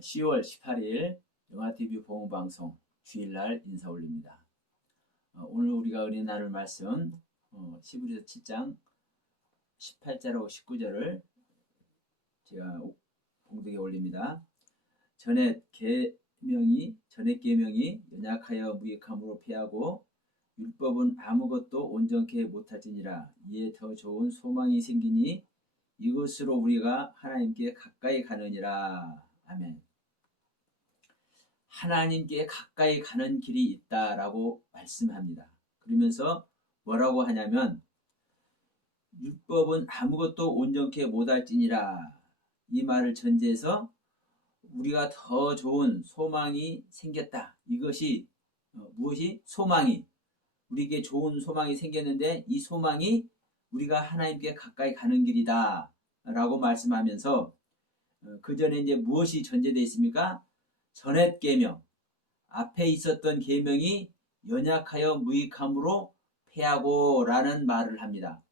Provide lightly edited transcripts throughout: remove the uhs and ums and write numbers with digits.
10월 18일 영화TV 봉방송 주일날 인사 올립니다. 오늘 우리가 은혜 나눌 말씀 히브리서 7장 18절하고 19절을 제가 봉독에 올립니다. 전에 계명이 연약하여 무익함으로 패하고 율법은 아무것도 온전케 못할지니라. 이에 더 좋은 소망이 생기니 이것으로 우리가 하나님께 가까이 가느니라. 아멘. 하나님께 가까이 가는 길이 있다라고 말씀합니다. 그러면서 뭐라고 하냐면 율법은 아무것도 온전케 못할지니라. 이 말을 전제해서 우리가 더 좋은 소망이 생겼다. 이것이 무엇이? 소망이. 우리에게 좋은 소망이 생겼는데 이 소망이 우리가 하나님께 가까이 가는 길이다 라고 말씀하면서 그 전에 이제 무엇이 전제되어 있습니까? 전옛 계명, 앞에 있었던 계명이 연약하여 무익함으로 패하고 라는 말을 합니다.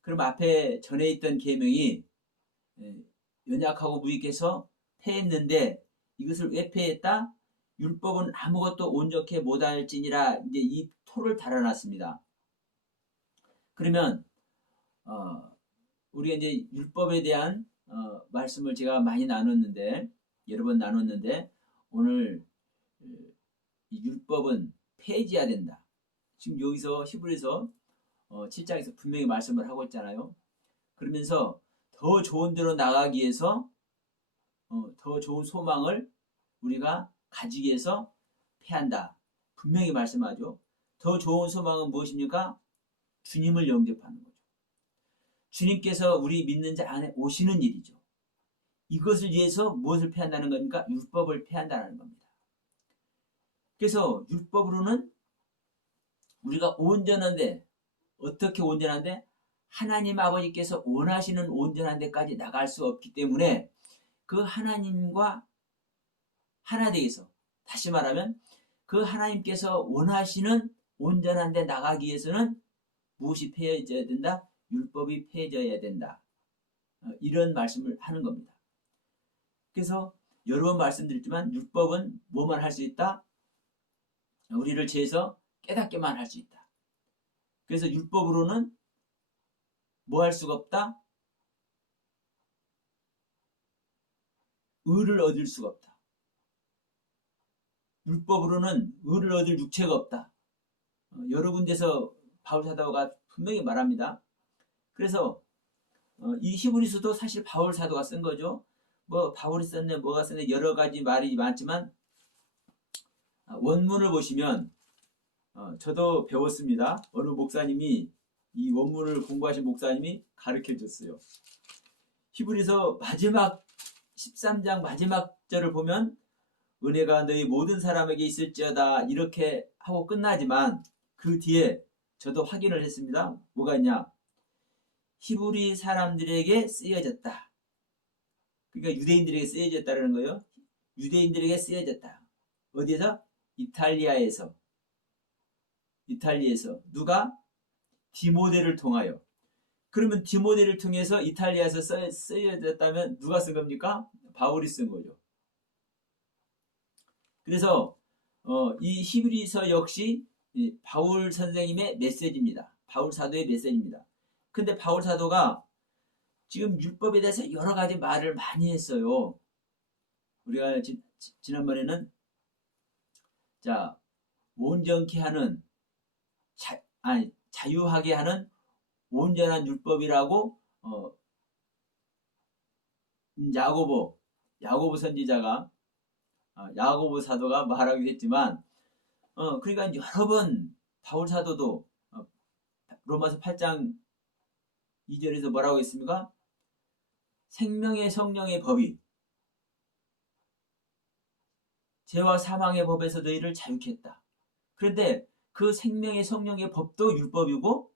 그럼 앞에 전에 있던 계명이 연약하고 무익해서 패했는데 이것을 왜 패했다? 율법은 아무것도 온전케 못할지니라. 이제 이 토를 달아놨습니다. 그러면 우리가 이제 율법에 대한 말씀을 제가 많이 나눴는데 여러 번 나눴는데 오늘 이 율법은 폐지해야 된다. 지금 여기서 히브리서 7장에서 분명히 말씀을 하고 있잖아요. 그러면서 더 좋은 데로 나가기 위해서 더 좋은 소망을 우리가 가지기 위해서 패한다. 분명히 말씀하죠. 더 좋은 소망은 무엇입니까? 주님을 영접하는 거죠. 주님께서 우리 믿는 자 안에 오시는 일이죠. 이것을 위해서 무엇을 패한다는 겁니까? 율법을 패한다는 겁니다. 그래서 율법으로는 우리가 온전한데, 어떻게 온전한데? 하나님 아버지께서 원하시는 온전한 데까지 나갈 수 없기 때문에 그 하나님과 하나 되어서, 다시 말하면 그 하나님께서 원하시는 온전한 데 나가기 위해서는 무엇이 폐해져야 된다? 율법이 폐해져야 된다. 이런 말씀을 하는 겁니다. 그래서 여러 번 말씀드렸지만 율법은 뭐만 할 수 있다? 우리를 죄에서 깨닫게만 할 수 있다. 그래서 율법으로는 뭐 할 수가 없다? 의를 얻을 수가 없다. 율법으로는 의를 얻을 육체가 없다. 여러 군데서 바울 사도가 분명히 말합니다. 그래서 이 히브리서도 사실 바울 사도가 쓴 거죠. 뭐 바울이 썼네 뭐가 썼네 여러 가지 말이 많지만 원문을 보시면 저도 배웠습니다. 어느 목사님이 이 원문을 공부하신 목사님이 가르쳐 줬어요. 히브리서 마지막 13장 마지막 절을 보면 은혜가 너희 모든 사람에게 있을지어다 이렇게 하고 끝나지만 그 뒤에 저도 확인을 했습니다. 뭐가 있냐? 히브리 사람들에게 쓰여졌다. 그러니까 유대인들에게 쓰여졌다는 거예요. 유대인들에게 쓰여졌다. 어디에서? 이탈리아에서. 누가? 디모데를 통하여. 그러면 디모데를 통해서 이탈리아에서 쓰여졌다면 누가 쓴 겁니까? 바울이 쓴 거죠. 그래서 이 히브리서 역시 바울 선생님의 메시지입니다. 바울 사도의 메시지입니다. 근데 바울 사도가 지금 율법에 대해서 여러 가지 말을 많이 했어요. 우리가 지난번에는 온전케 하는 자유하게 하는 온전한 율법이라고 야고보 선지자가 야고보 사도가 말하기도 했지만 그러니까 여러 번 바울 사도도 로마서 8장 2절에서 뭐라고 했습니까? 생명의 성령의 법이 죄와 사망의 법에서 너희를 자유케 했다. 그런데 그 생명의 성령의 법도 율법이고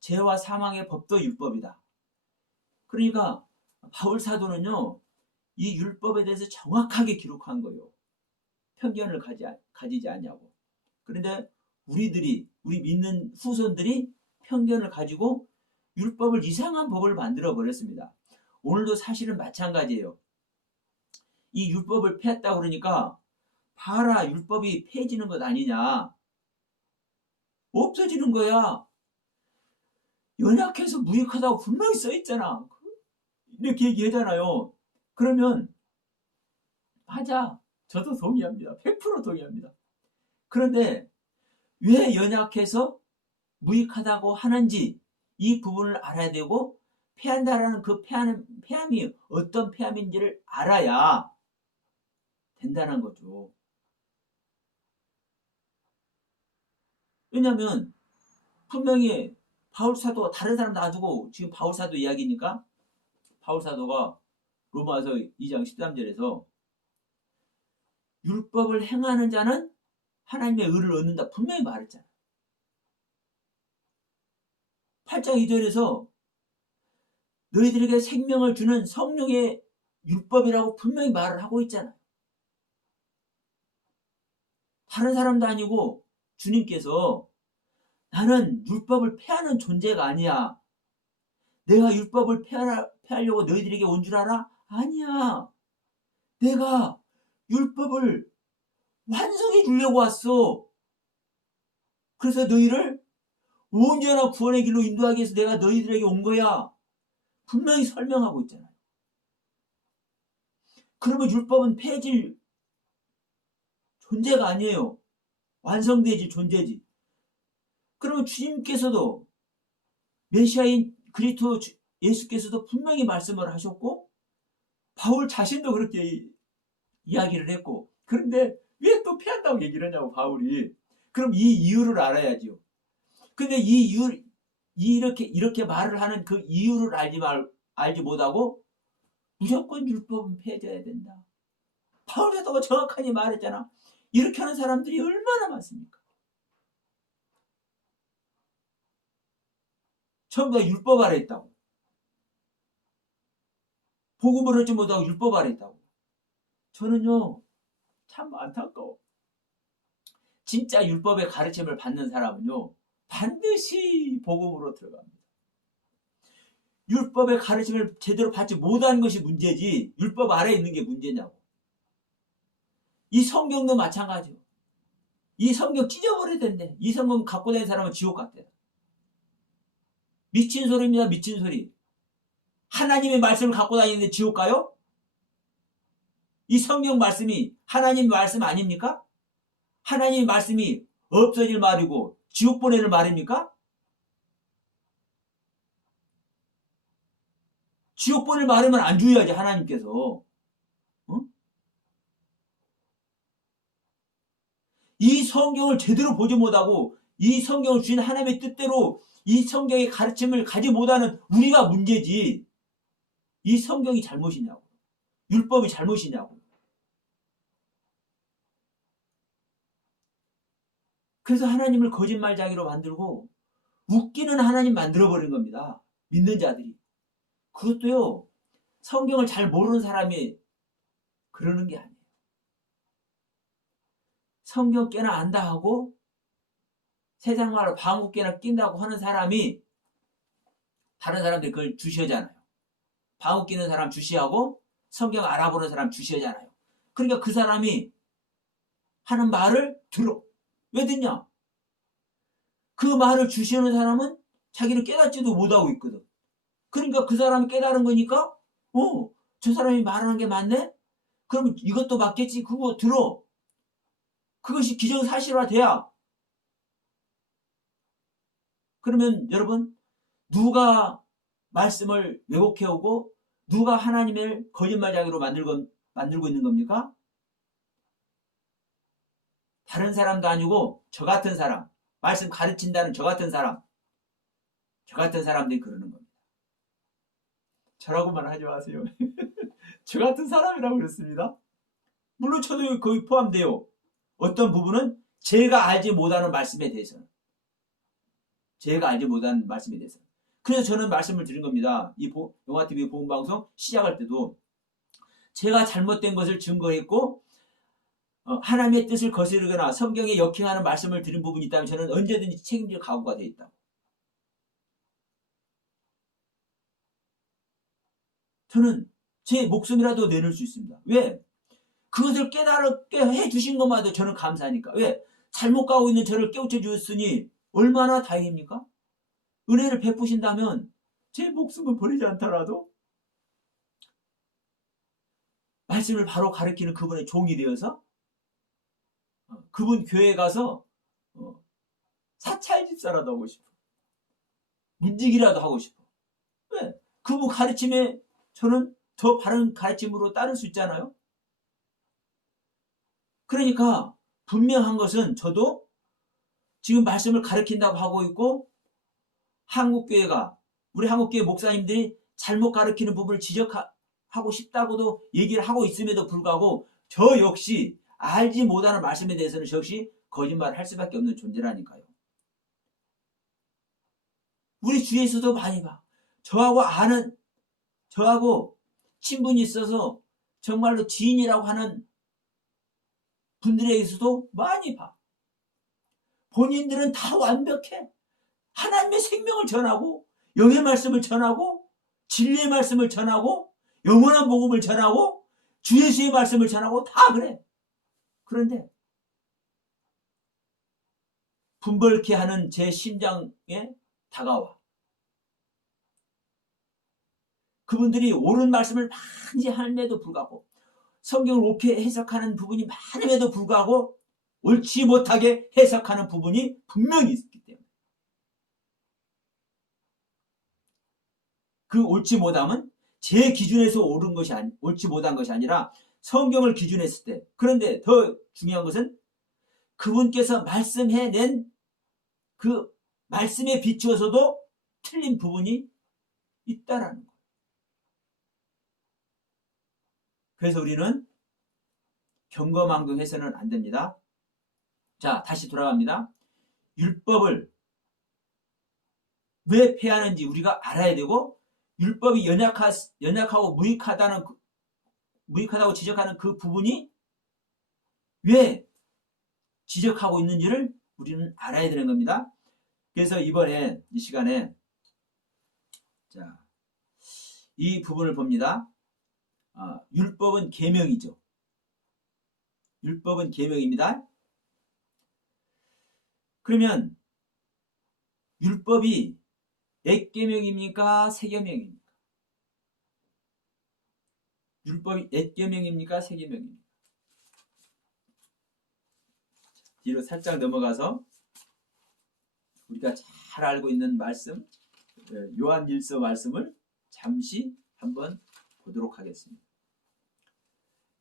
죄와 사망의 법도 율법이다. 그러니까 바울 사도는요. 이 율법에 대해서 정확하게 기록한 거예요. 편견을 가지지 않냐고. 그런데 우리 믿는 후손들이 편견을 가지고 율법을 이상한 법을 만들어 버렸습니다. 오늘도 사실은 마찬가지예요. 이 율법을 폐했다 그러니까 봐라, 율법이 폐해지는 것 아니냐, 없어지는 거야. 연약해서 무익하다고 분명히 써있잖아. 이렇게 얘기하잖아요. 그러면 맞아, 저도 동의합니다. 100% 동의합니다. 그런데 왜 연약해서 무익하다고 하는지 이 부분을 알아야 되고, 폐한다라는 그 폐함이 어떤 폐함인지를 알아야 된다는 거죠. 왜냐하면 분명히 바울사도가 다른 사람 놔두고, 지금 바울사도 이야기니까 바울사도가 로마서 2장 13절에서 율법을 행하는 자는 하나님의 의를 얻는다 분명히 말했잖아. 8장 2절에서 너희들에게 생명을 주는 성령의 율법이라고 분명히 말을 하고 있잖아. 다른 사람도 아니고 주님께서 나는 율법을 폐하는 존재가 아니야. 내가 율법을 폐하려고 너희들에게 온 줄 알아? 아니야. 내가 율법을 완성해 주려고 왔어. 그래서 너희를 온전한 구원의 길로 인도하기 위해서 내가 너희들에게 온 거야. 분명히 설명하고 있잖아요. 그러면 율법은 폐해질 존재가 아니에요. 완성되질 존재지. 그러면 주님께서도, 메시아인 그리스도 예수께서도 분명히 말씀을 하셨고, 바울 자신도 그렇게 이야기를 했고, 그런데 왜 또 폐한다고 얘기를 하냐고, 바울이. 그럼 이 이유를 알아야죠. 근데 이 이유, 이렇게 말을 하는 그 이유를 알지 못하고 무조건 율법은 폐해져야 된다. 바울 사도가 정확하게 말했잖아. 이렇게 하는 사람들이 얼마나 많습니까? 전부 다 율법 아래 있다고. 복음을 얻지 못하고 율법 아래 있다고. 저는요, 참 안타까워. 진짜 율법의 가르침을 받는 사람은요, 반드시 복음으로 들어갑니다. 율법의 가르침을 제대로 받지 못하는 것이 문제지, 율법 아래에 있는 게 문제냐고. 이 성경도 마찬가지요. 이 성경 찢어버려야 된대. 이 성경 갖고 다니는 사람은 지옥 같대. 미친 소리입니다. 미친 소리. 하나님의 말씀을 갖고 다니는데 지옥 가요? 이 성경 말씀이 하나님의 말씀 아닙니까? 하나님의 말씀이 없어질 말이고 지옥 보내는 말입니까? 지옥 보낼 말이면 안 주셔야지, 하나님께서. 어? 이 성경을 제대로 보지 못하고 이 성경을 주신 하나님의 뜻대로 이 성경의 가르침을 가지 못하는 우리가 문제지, 이 성경이 잘못이냐고, 율법이 잘못이냐고. 그래서 하나님을 거짓말쟁이로 만들고 웃기는 하나님 만들어버린 겁니다. 믿는 자들이. 그것도요, 성경을 잘 모르는 사람이 그러는 게 아니에요. 성경 꽤나 안다 하고 세상 말로 방구 꽤나 낀다고 하는 사람이 다른 사람들 그걸 주시하잖아요. 방구 끼는 사람 주시하고 성경 알아보는 사람 주시하잖아요. 그러니까 그 사람이 하는 말을 들어. 왜 듣냐? 그 말을 주시하는 사람은 자기를 깨닫지도 못하고 있거든. 그러니까 그 사람이 깨달은 거니까, 저 사람이 말하는 게 맞네? 그러면 이것도 맞겠지? 그거 들어. 그것이 기정사실화돼야. 그러면 여러분, 누가 말씀을 왜곡해오고 누가 하나님을 거짓말쟁이로 만들고 있는 겁니까? 다른 사람도 아니고 저 같은 사람, 말씀 가르친다는 저 같은 사람들이 그러는 겁니다. 저라고만 하지 마세요. 저 같은 사람이라고 그랬습니다. 물론 저도 거기 포함돼요. 어떤 부분은 제가 알지 못하는 말씀에 대해서는. 그래서 저는 말씀을 드린 겁니다. 이 용화TV 보험방송 시작할 때도 제가 잘못된 것을 증거했고 하나님의 뜻을 거스르거나 성경에 역행하는 말씀을 드린 부분이 있다면 저는 언제든지 책임질 각오가 되어 있다고. 저는 제 목숨이라도 내놓을 수 있습니다. 왜? 그것을 깨달게 해주신 것마다 저는 감사하니까. 왜? 잘못 가고 있는 저를 깨우쳐 주셨으니 얼마나 다행입니까? 은혜를 베푸신다면 제 목숨을 버리지 않더라도 말씀을 바로 가르치는 그분의 종이 되어서 그분 교회에 가서 사찰 집사라도 하고 싶어. 문직이라도 하고 싶어. 왜? 그분 가르침에 저는 더 바른 가르침으로 따를 수 있잖아요. 그러니까 분명한 것은 저도 지금 말씀을 가르친다고 하고 있고 한국교회가 우리 한국교회 목사님들이 잘못 가르치는 부분을 지적하고 싶다고도 얘기를 하고 있음에도 불구하고 저 역시 알지 못하는 말씀에 대해서는 저 역시 거짓말을 할 수밖에 없는 존재라니까요. 우리 주위에서도 많이 봐. 저하고 친분이 있어서 정말로 지인이라고 하는 분들에게서도 많이 봐. 본인들은 다 완벽해. 하나님의 생명을 전하고 영의 말씀을 전하고 진리의 말씀을 전하고 영원한 복음을 전하고 주 예수의 말씀을 전하고 다 그래. 그런데 분벌케 하는 제 심장에 다가와. 그분들이 옳은 말씀을 많이 함에도 불구하고 성경을 옳게 해석하는 부분이 많음에도 불구하고 옳지 못하게 해석하는 부분이 분명히 있기 때문에 그 옳지 못함은 제 기준에서 옳지 못한 것이 아니라 성경을 기준했을 때. 그런데 더 중요한 것은 그분께서 말씀해낸 그 말씀에 비추어서도 틀린 부분이 있다라는 거예요. 그래서 우리는 경거망동해서는 안 됩니다. 자, 다시 돌아갑니다. 율법을 왜 폐하는지 우리가 알아야 되고 율법이 연약하고 무익하다고 지적하는 그 부분이 왜 지적하고 있는지를 우리는 알아야 되는 겁니다. 그래서 이번에 이 시간에 자, 이 부분을 봅니다. 율법은 계명이죠. 율법은 계명입니다. 그러면 율법이 몇 계명입니까? 세 계명입니까? 율법이 몇 계명입니까? 세 계명입니까? 뒤로 살짝 넘어가서 우리가 잘 알고 있는 말씀, 요한일서 말씀을 잠시 한번 보도록 하겠습니다.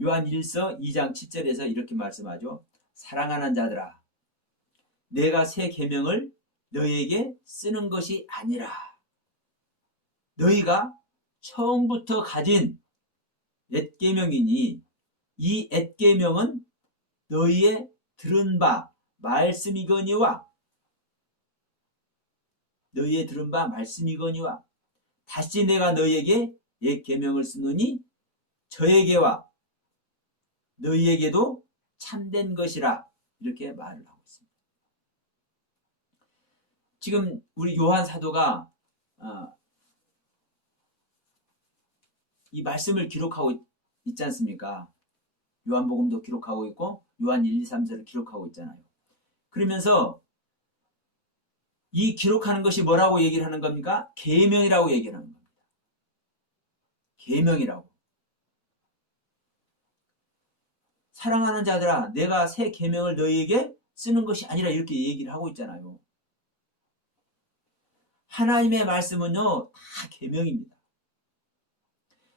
요한일서 2장 7절에서 이렇게 말씀하죠. 사랑하는 자들아, 내가 새 계명을 너희에게 쓰는 것이 아니라 너희가 처음부터 가진 옛 계명이니 이 옛 계명은 너희의 들은 바 말씀이거니와 다시 내가 너희에게 옛 계명을 쓰노니 저에게와 너희에게도 참된 것이라 이렇게 말을 하고 있습니다. 지금 우리 요한 사도가 이 말씀을 기록하고 있지 않습니까? 요한복음도 기록하고 있고 요한 1, 2, 3서를 기록하고 있잖아요. 그러면서 이 기록하는 것이 뭐라고 얘기를 하는 겁니까? 계명이라고 얘기를 하는 겁니다. 계명이라고. 사랑하는 자들아, 내가 새 계명을 너희에게 쓰는 것이 아니라 이렇게 얘기를 하고 있잖아요. 하나님의 말씀은요, 다 계명입니다.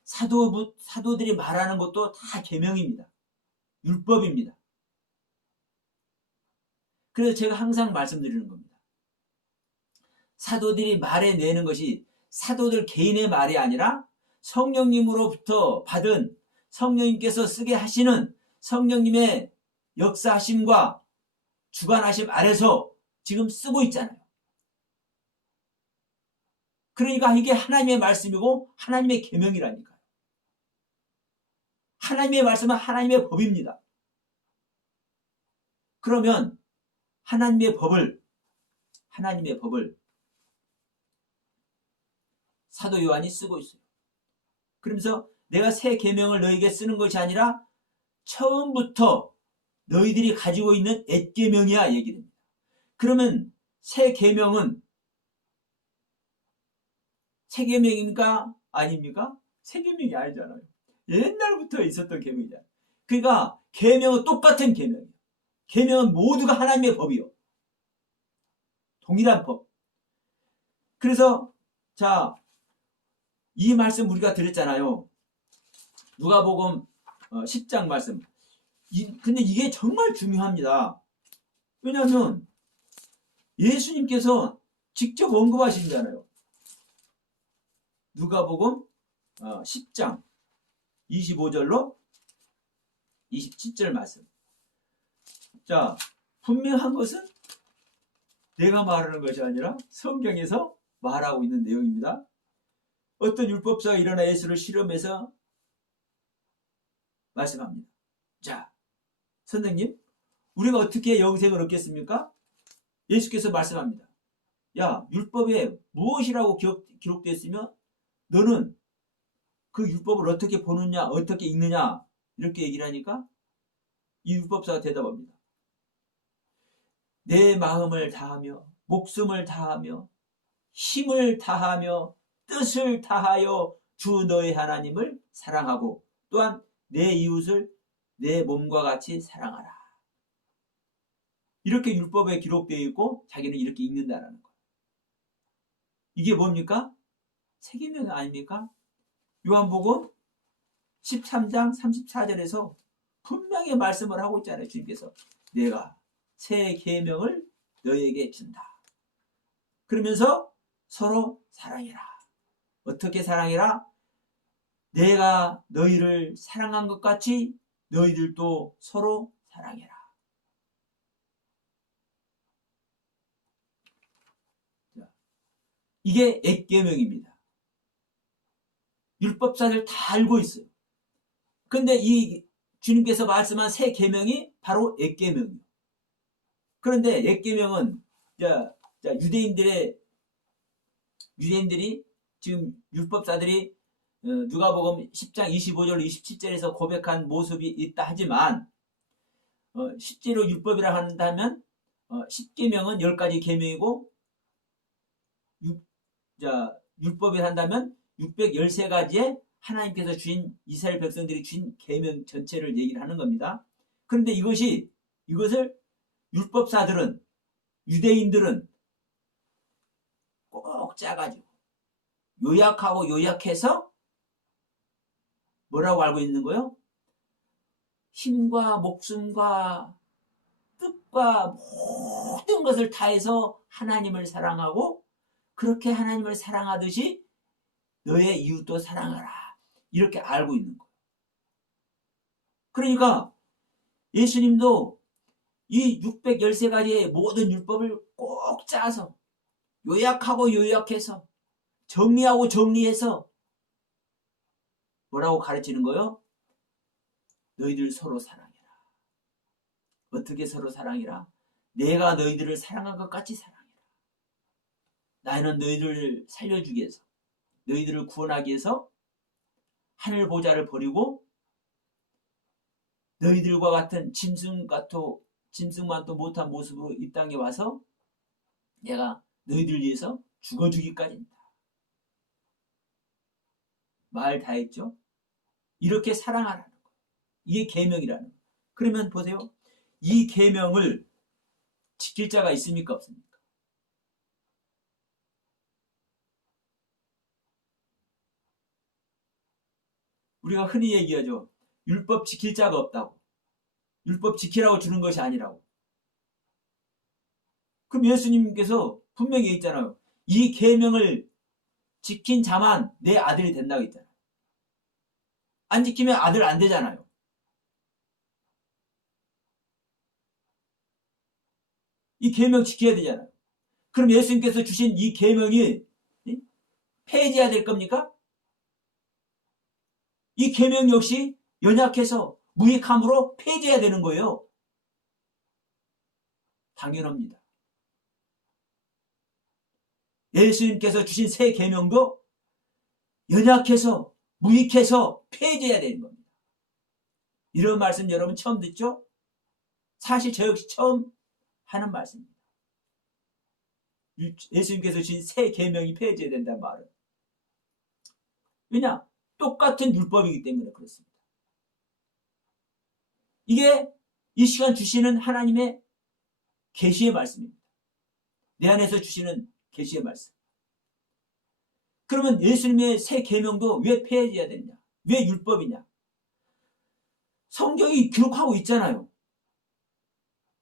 사도들이 말하는 것도 다 계명입니다. 율법입니다. 그래서 제가 항상 말씀드리는 겁니다. 사도들이 말해내는 것이 사도들 개인의 말이 아니라 성령님으로부터 받은 성령님께서 쓰게 하시는 성령님의 역사하심과 주관하심 아래서 지금 쓰고 있잖아요. 그러니까 이게 하나님의 말씀이고 하나님의 계명이라니까요. 하나님의 말씀은 하나님의 법입니다. 그러면 하나님의 법을 사도 요한이 쓰고 있어요. 그러면서 내가 새 계명을 너에게 쓰는 것이 아니라 처음부터 너희들이 가지고 있는 옛 계명이야 얘기됩니다. 그러면 새 계명은 새 계명입니까? 아닙니까? 새 계명이 아니잖아요. 옛날부터 있었던 계명이잖아요. 그러니까 계명은 똑같은 계명이에요. 계명은 모두가 하나님의 법이요. 동일한 법. 그래서 자, 이 말씀 우리가 들었잖아요. 누가복음 10장 말씀. 근데 이게 정말 중요합니다. 왜냐하면 예수님께서 직접 언급하시잖아요. 누가복음 10장 25절로 27절 말씀. 자, 분명한 것은 내가 말하는 것이 아니라 성경에서 말하고 있는 내용입니다. 어떤 율법사가 일어나 예수를 실험해서 말씀합니다. 자, 선생님, 우리가 어떻게 영생을 얻겠습니까? 예수께서 말씀합니다. 야, 율법에 무엇이라고 기록되어 있으며 너는 그 율법을 어떻게 보느냐, 어떻게 읽느냐 이렇게 얘기를 하니까 이 율법사가 대답합니다. 내 마음을 다하며 목숨을 다하며 힘을 다하며 뜻을 다하여 주 너의 하나님을 사랑하고 또한 내 이웃을 내 몸과 같이 사랑하라. 이렇게 율법에 기록되어 있고 자기는 이렇게 읽는다라는 거예요. 이게 뭡니까? 새 계명 아닙니까? 요한복음 13장 34절에서 분명히 말씀을 하고 있잖아요. 주님께서 내가 새 계명을 너에게 준다. 그러면서 서로 사랑해라. 어떻게 사랑해라? 내가 너희를 사랑한 것 같이 너희들도 서로 사랑해라. 이게 옛 계명입니다. 율법사들 다 알고 있어요. 근데 이 주님께서 말씀한 새 계명이 바로 옛 계명이에요. 그런데 옛 계명은 유대인들이 지금 율법사들이 누가복음 10장 25절 27절에서 고백한 모습이 있다 하지만 실제로 율법이라 한다면 10계명은 10가지 계명이고 율법이라 한다면 613가지의 하나님께서 주신 이스라엘 백성들이 주신 계명 전체를 얘기를 하는 겁니다. 그런데 이것을 율법사들은 유대인들은 꼭 짜가지고 요약하고 요약해서 뭐라고 알고 있는 거예요? 힘과 목숨과 뜻과 모든 것을 다해서 하나님을 사랑하고 그렇게 하나님을 사랑하듯이 너의 이웃도 사랑하라. 이렇게 알고 있는 거예요. 그러니까 예수님도 이 613가지의 모든 율법을 꼭 짜서 요약하고 요약해서 정리하고 정리해서 뭐라고 가르치는 거예요? 너희들 서로 사랑해라. 어떻게 서로 사랑해라? 내가 너희들을 사랑한 것 같이 사랑해라. 나는 너희들을 살려주기 위해서 너희들을 구원하기 위해서 하늘 보좌를 버리고 너희들과 같은 짐승만도 못한 모습으로 이 땅에 와서 내가 너희들 위해서 죽어주기까지입니다. 말 다 했죠? 이렇게 사랑하라는 거예요. 이게 계명이라는 거예요. 그러면 보세요. 이 계명을 지킬 자가 있습니까? 없습니까? 우리가 흔히 얘기하죠. 율법 지킬 자가 없다고. 율법 지키라고 주는 것이 아니라고. 그럼 예수님께서 분명히 얘기했잖아요. 이 계명을 지킨 자만 내 아들이 된다고 했잖아요. 안 지키면 아들 안 되잖아요. 이 계명 지켜야 되잖아요. 그럼 예수님께서 주신 이 계명이 폐지해야 될 겁니까? 이 계명 역시 연약해서 무익함으로 폐지해야 되는 거예요. 당연합니다. 예수님께서 주신 새 계명도 연약해서 무익해서 폐지해야 되는 겁니다. 이런 말씀 여러분 처음 듣죠? 사실 저 역시 처음 하는 말씀입니다. 예수님께서 주신 새 계명이 폐해져야 된다는 말은. 왜냐? 똑같은 율법이기 때문에 그렇습니다. 이게 이 시간 주시는 하나님의 계시의 말씀입니다. 내 안에서 주시는 계시의 말씀. 그러면 예수님의 새 계명도 왜 폐해져야 되느냐? 왜 율법이냐? 성경이 기록하고 있잖아요.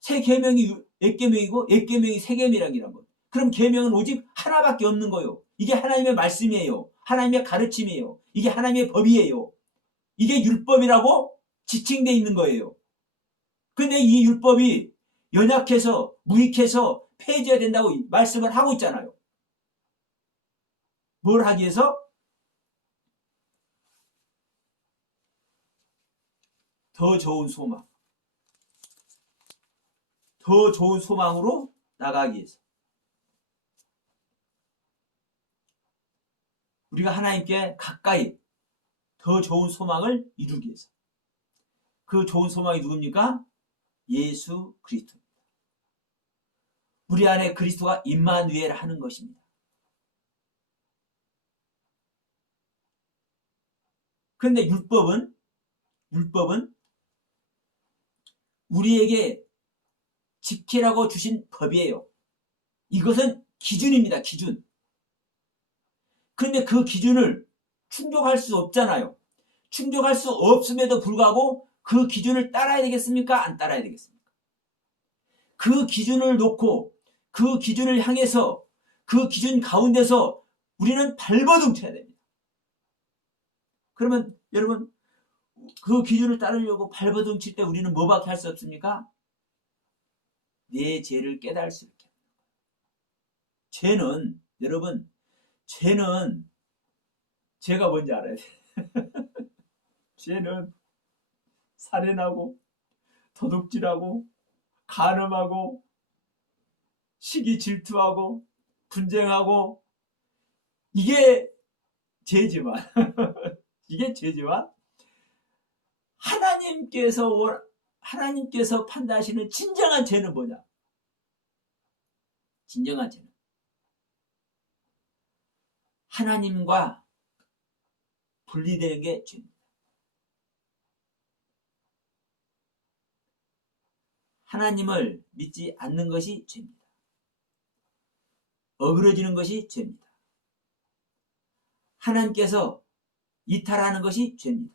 새 계명이 옛 계명이고 옛 계명이 새 계명이란 거. 그럼 계명은 오직 하나밖에 없는 거예요. 이게 하나님의 말씀이에요. 하나님의 가르침이에요. 이게 하나님의 법이에요. 이게 율법이라고 지칭되어 있는 거예요. 근데 이 율법이 연약해서 무익해서 폐해져야 된다고 말씀을 하고 있잖아요. 뭘 하기 위해서? 더 좋은 소망. 더 좋은 소망으로 나가기 위해서. 우리가 하나님께 가까이 더 좋은 소망을 이루기 위해서. 그 좋은 소망이 누굽니까? 예수 그리스도입니다. 우리 안에 그리스도가 임마누엘 하는 것입니다. 그런데 율법은 우리에게 지키라고 주신 법이에요. 이것은 기준입니다. 기준. 그런데 그 기준을 충족할 수 없잖아요. 충족할 수 없음에도 불구하고 그 기준을 따라야 되겠습니까? 안 따라야 되겠습니까? 그 기준을 놓고 그 기준을 향해서 그 기준 가운데서 우리는 발버둥 쳐야 됩니다. 그러면 여러분 그 기준을 따르려고 발버둥 칠 때 우리는 뭐밖에 할 수 없습니까? 내 죄를 깨달을 수 있게. 죄는 여러분 죄는 죄가 뭔지 알아야 돼. 죄는 살인하고 도둑질하고 간음하고 시기 질투하고 분쟁하고 이게 죄지만 이게 죄지만 하나님께서 판단하시는 진정한 죄는 뭐냐? 진정한 죄는 하나님과 분리되는 게 죄입니다. 하나님을 믿지 않는 것이 죄입니다. 어그러지는 것이 죄입니다. 하나님께서 이탈하는 것이 죄입니다.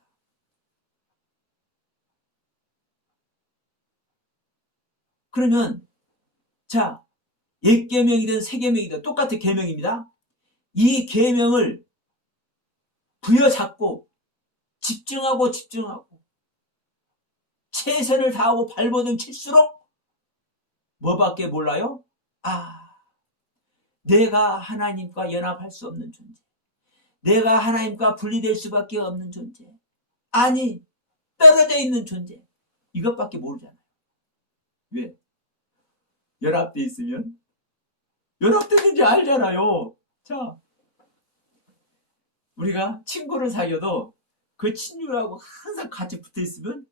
그러면 자, 옛 계명이든 새 계명이든 똑같은 계명입니다. 이 계명을 부여잡고 집중하고 최선을 다하고 발버둥 칠수록 뭐밖에 몰라요? 내가 하나님과 연합할 수 없는 존재. 내가 하나님과 분리될 수밖에 없는 존재. 아니, 떨어져 있는 존재. 이것밖에 모르잖아요. 왜? 연합돼 있으면 연합되는지 알잖아요. 자, 우리가 친구를 사귀어도 그 친구하고 항상 같이 붙어 있으면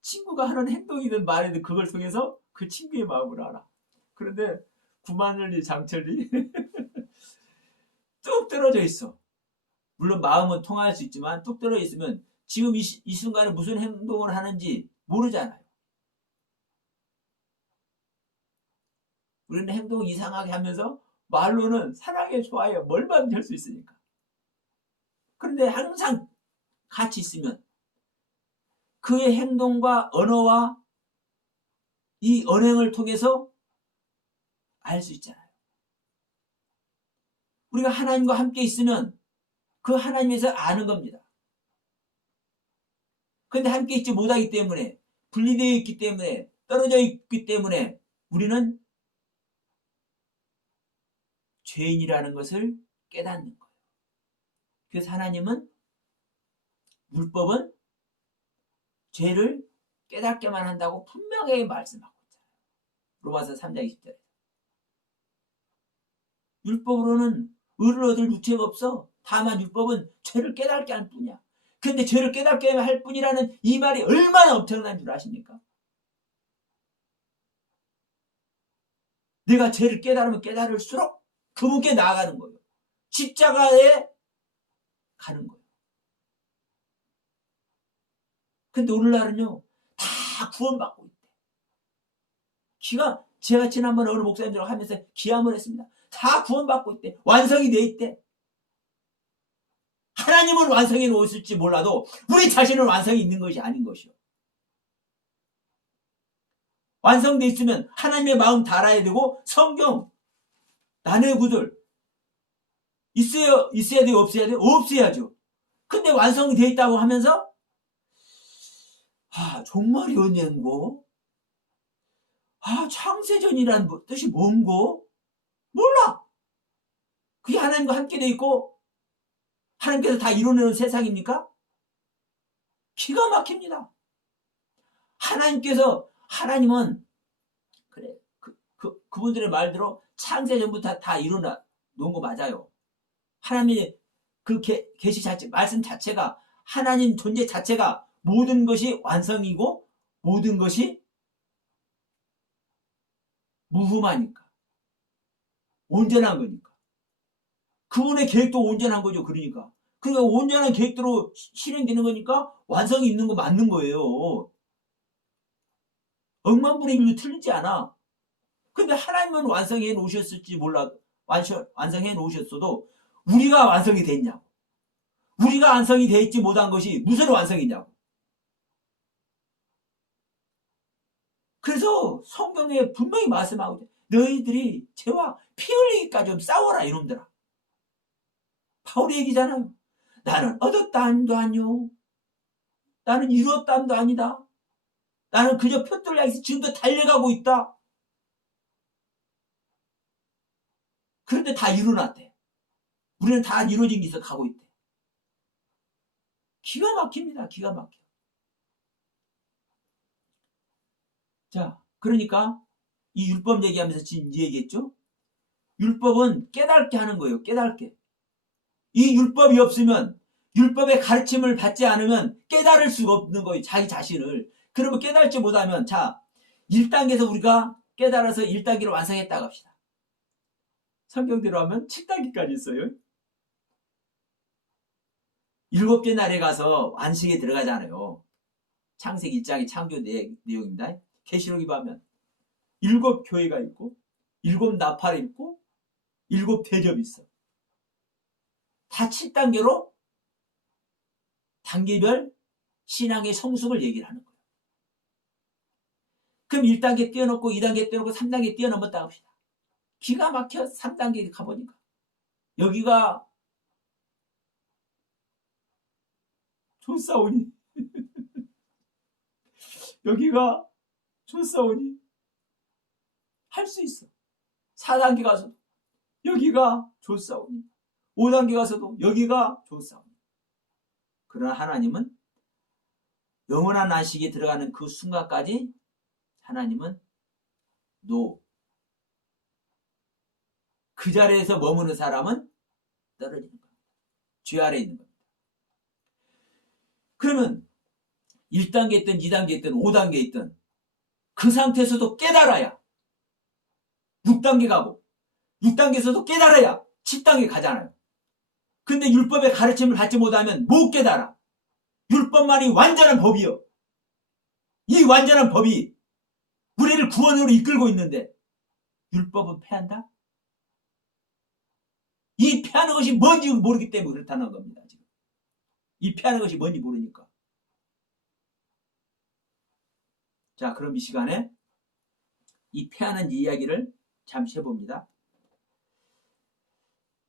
친구가 하는 행동이든 말이든 그걸 통해서 그 친구의 마음을 알아. 그런데 구만열리 장철리 뚝 떨어져 있어. 물론 마음은 통할 수 있지만 뚝 떨어져 있으면 지금 이 순간에 무슨 행동을 하는지 모르잖아요. 우리는 행동 이상하게 하면서 말로는 사랑해 좋아요 뭘만 할 수 있으니까. 그런데 항상 같이 있으면 그의 행동과 언어와 이 언행을 통해서 알 수 있잖아요. 우리가 하나님과 함께 있으면 그 하나님에서 아는 겁니다. 그런데 함께 있지 못하기 때문에 분리되어 있기 때문에 떨어져 있기 때문에 우리는 죄인이라는 것을 깨닫는 거예요. 그래서 하나님은 율법은 죄를 깨닫게만 한다고 분명하게 말씀하고 있잖아요. 로마서 3장 20절에. 율법으로는 의를 얻을 유체가 없어. 다만 율법은 죄를 깨닫게 할 뿐이야. 근데 죄를 깨닫게 할 뿐이라는 이 말이 얼마나 엄청난 줄 아십니까? 내가 죄를 깨달으면 깨달을수록 그분께 나아가는 거예요. 십자가에 가는 거예요. 근데 오늘날은요, 다 구원받고 있대. 제가 지난번에 어느 목사님들하고 하면서 기함을 했습니다. 다 구원받고 있대. 완성이 돼 있대. 하나님은 완성해 놓으실지 몰라도 우리 자신은 완성이 있는 것이 아닌 것이요. 완성돼 있으면 하나님의 마음 다 알아야 되고 성경, 난의 구들 있어야 돼요? 없어야 돼요? 없어야죠. 근데 완성이 돼 있다고 하면서 종말이 언젠고? 창세전이라는 뜻이 뭔고? 몰라. 그게 하나님과 함께 돼 있고 하나님께서 다 이루는 세상입니까? 기가 막힙니다. 하나님은 그래 그분들의 말대로 창세전부터 다 이루나 놓은 거 맞아요. 하나님의 그 계시 자체, 말씀 자체가, 하나님 존재 자체가 모든 것이 완성이고 모든 것이 무흠하니까, 온전한 거니까. 그분의 계획도 온전한 거죠. 그러니까 온전한 계획대로 실행되는 거니까 완성이 있는 거 맞는 거예요. 억만분의 1도 틀리지 않아. 근데 하나님은 완성해 놓으셨을지 몰라, 완성해 놓으셨어도 우리가 완성이 됐냐고. 우리가 완성이 돼 있지 못한 것이 무슨 완성이냐고. 그래서 성경에 분명히 말씀하고 있어요. 너희들이 죄와 피 흘리기까지 좀 싸워라 이놈들아. 바울의 얘기잖아요. 나는 얻었다함도 아니요, 나는 이루었다함도 아니다. 나는 그저 표들을 향해서 지금도 달려가고 있다. 그런데 다 이루어놨대. 우리는 다 이루어진 게 있어 가고 있대. 기가 막힙니다. 기가 막혀. 자, 그러니까 이 율법 얘기하면서 지금 이 얘기했죠. 율법은 깨닫게 하는 거예요. 깨닫게. 이 율법이 없으면, 율법의 가르침을 받지 않으면 깨달을 수가 없는 거예요. 자기 자신을. 그러면 깨달지 못하면, 자, 1단계에서 우리가 깨달아서 1단계를 완성했다고 합시다. 성경대로 하면 7단계까지 있어요. 7째 날에 가서 안식에 들어가잖아요. 창세기 1장의 창조 내용입니다. 계시록에 보면 7교회가 있고 7나팔이 있고 7대접이 있어. 다 7단계로 단계별 신앙의 성숙을 얘기를 하는 거예요. 그럼 1단계 뛰어넘고 2단계 뛰어넘고 3단계 뛰어넘었다 합시다. 기가 막혀. 3단계 가보니까 여기가 좋사오니 여기가 좋사오니 할 수 있어. 4단계 가서도 여기가 좋사오니, 5단계 가서도 여기가 좋사오니. 그러나 하나님은 영원한 안식에 들어가는 그 순간까지 하나님은 그 자리에서 머무는 사람은 떨어지는 겁니다. 죄 아래에 있는 겁니다. 그러면 1단계 있든 2단계 있든 5단계 있든 그 상태에서도 깨달아야 6단계 가고, 6단계에서도 깨달아야 10단계 가잖아요. 근데 율법의 가르침을 받지 못하면 못 깨달아. 율법만이 완전한 법이요. 이 완전한 법이 우리를 구원으로 이끌고 있는데 율법은 패한다? 이 패하는 것이 뭔지 모르기 때문에 그렇다는 겁니다. 지금 이 패하는 것이 뭔지 모르니까. 자, 그럼 이 시간에 이 패하는 이야기를 잠시 해봅니다.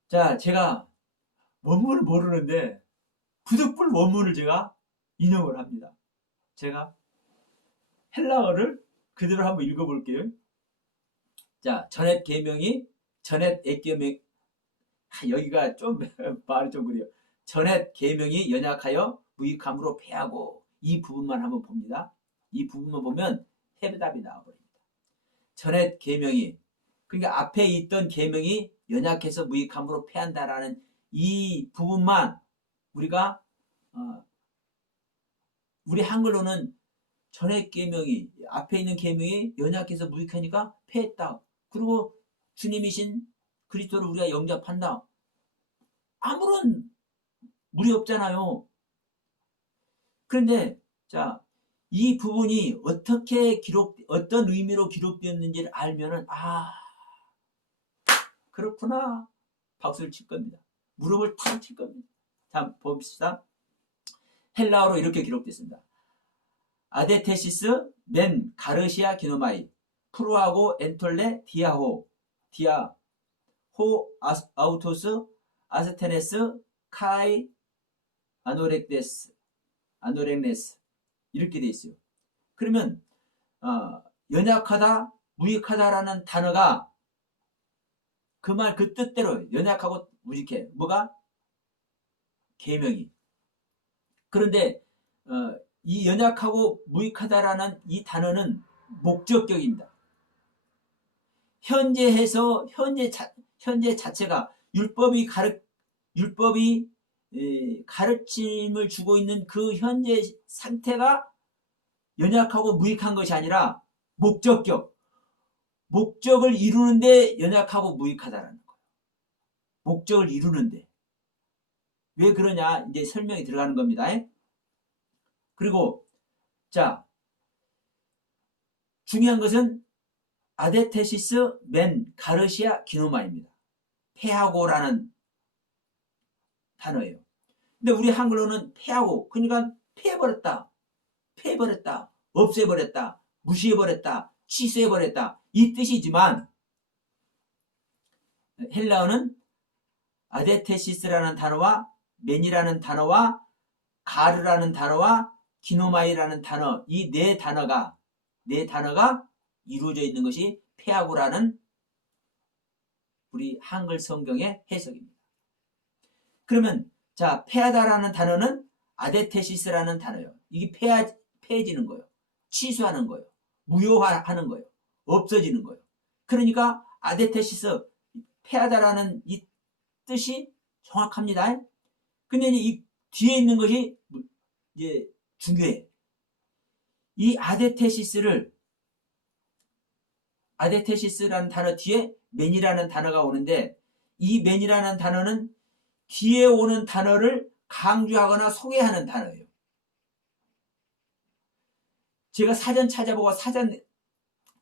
자, 제가 원문을 모르는데 부득불 원문을 제가 인용을 합니다. 제가 헬라어를 그대로 한번 읽어볼게요. 자, 전옛 액계명이 여기가 좀 말이 좀 그래요. 전옛 계명이 연약하여 무익함으로 패하고, 이 부분만 한번 봅니다. 이 부분만 보면 해답이 나와버립니다. 전옛 계명이, 그러니까 앞에 있던 계명이 연약해서 무익함으로 패한다라는 이 부분만 우리가 우리 한글로는 전에 계명이 앞에 있는 계명이 연약해서 무익하니까 폐했다. 그리고 주님이신 그리스도를 우리가 영접한다. 아무런 무리 없잖아요. 그런데 자, 이 부분이 어떤 의미로 기록되었는지를 알면은 그렇구나. 박수를 칠 겁니다. 무릎을 탁 칠 겁니다. 자, 봅시다. 헬라어로 이렇게 기록됐습니다. 아데테시스 멘 가르시아 기노마이 프루하고 엔톨레 디아호 아우토스 아스테네스 카이 아노렉네스 이렇게 돼 있어요. 그러면 연약하다, 무익하다라는 단어가 그 말 그 뜻대로 연약하고 무익해. 뭐가? 계명이. 그런데 이 연약하고 무익하다라는 이 단어는 목적격입니다. 현재 자체가 율법이 가르침을 주고 있는 그 현재 상태가 연약하고 무익한 것이 아니라 목적을 이루는데 연약하고 무익하다라는 거예요. 목적을 이루는데. 왜 그러냐 이제 설명이 들어가는 겁니다. 그리고 자, 중요한 것은 아데테시스 멘 가르시아 기노마입니다. 폐하고라는 단어예요. 근데 우리 한글로는 폐하고, 그러니까 폐해버렸다, 없애버렸다, 무시해버렸다, 취소해버렸다 이 뜻이지만 헬라어는 아데테시스라는 단어와 맨이라는 단어와 가르라는 단어와 기노마이라는 단어, 이 네 단어가 이루어져 있는 것이 폐하고라는 우리 한글 성경의 해석입니다. 그러면 자, 폐하다라는 단어는 아데테시스라는 단어예요. 이게 폐해지는 거예요. 취소하는 거예요. 무효화하는 거예요. 없어지는 거예요. 그러니까 아데테시스, 폐하다라는 이 뜻이 정확합니다. 근데 이 뒤에 있는 것이 이제 중요해. 이 아데테시스라는 단어 뒤에 맨이라는 단어가 오는데, 이 맨이라는 단어는 뒤에 오는 단어를 강조하거나 소개하는 단어예요. 제가 사전 찾아보고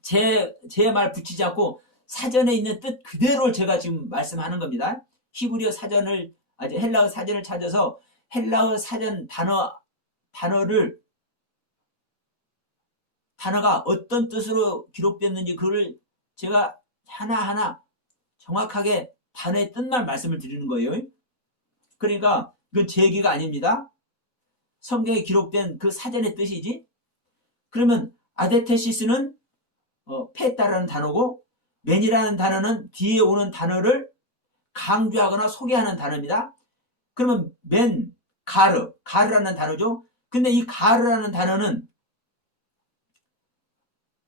제 말 붙이지 않고 사전에 있는 뜻 그대로 제가 지금 말씀하는 겁니다. 히브리어 사전을, 헬라어 사전을 찾아서 헬라어 사전 단어가 어떤 뜻으로 기록됐는지 그걸 제가 하나하나 정확하게 단어의 뜻만 말씀을 드리는 거예요. 그러니까 이건 제 얘기가 아닙니다. 성경에 기록된 그 사전의 뜻이지. 그러면 아데테시스는 폐했다라는 단어고, 맨이라는 단어는 뒤에 오는 단어를 강조하거나 소개하는 단어입니다. 그러면 맨, 가르라는 단어죠. 근데 이 가르라는 단어는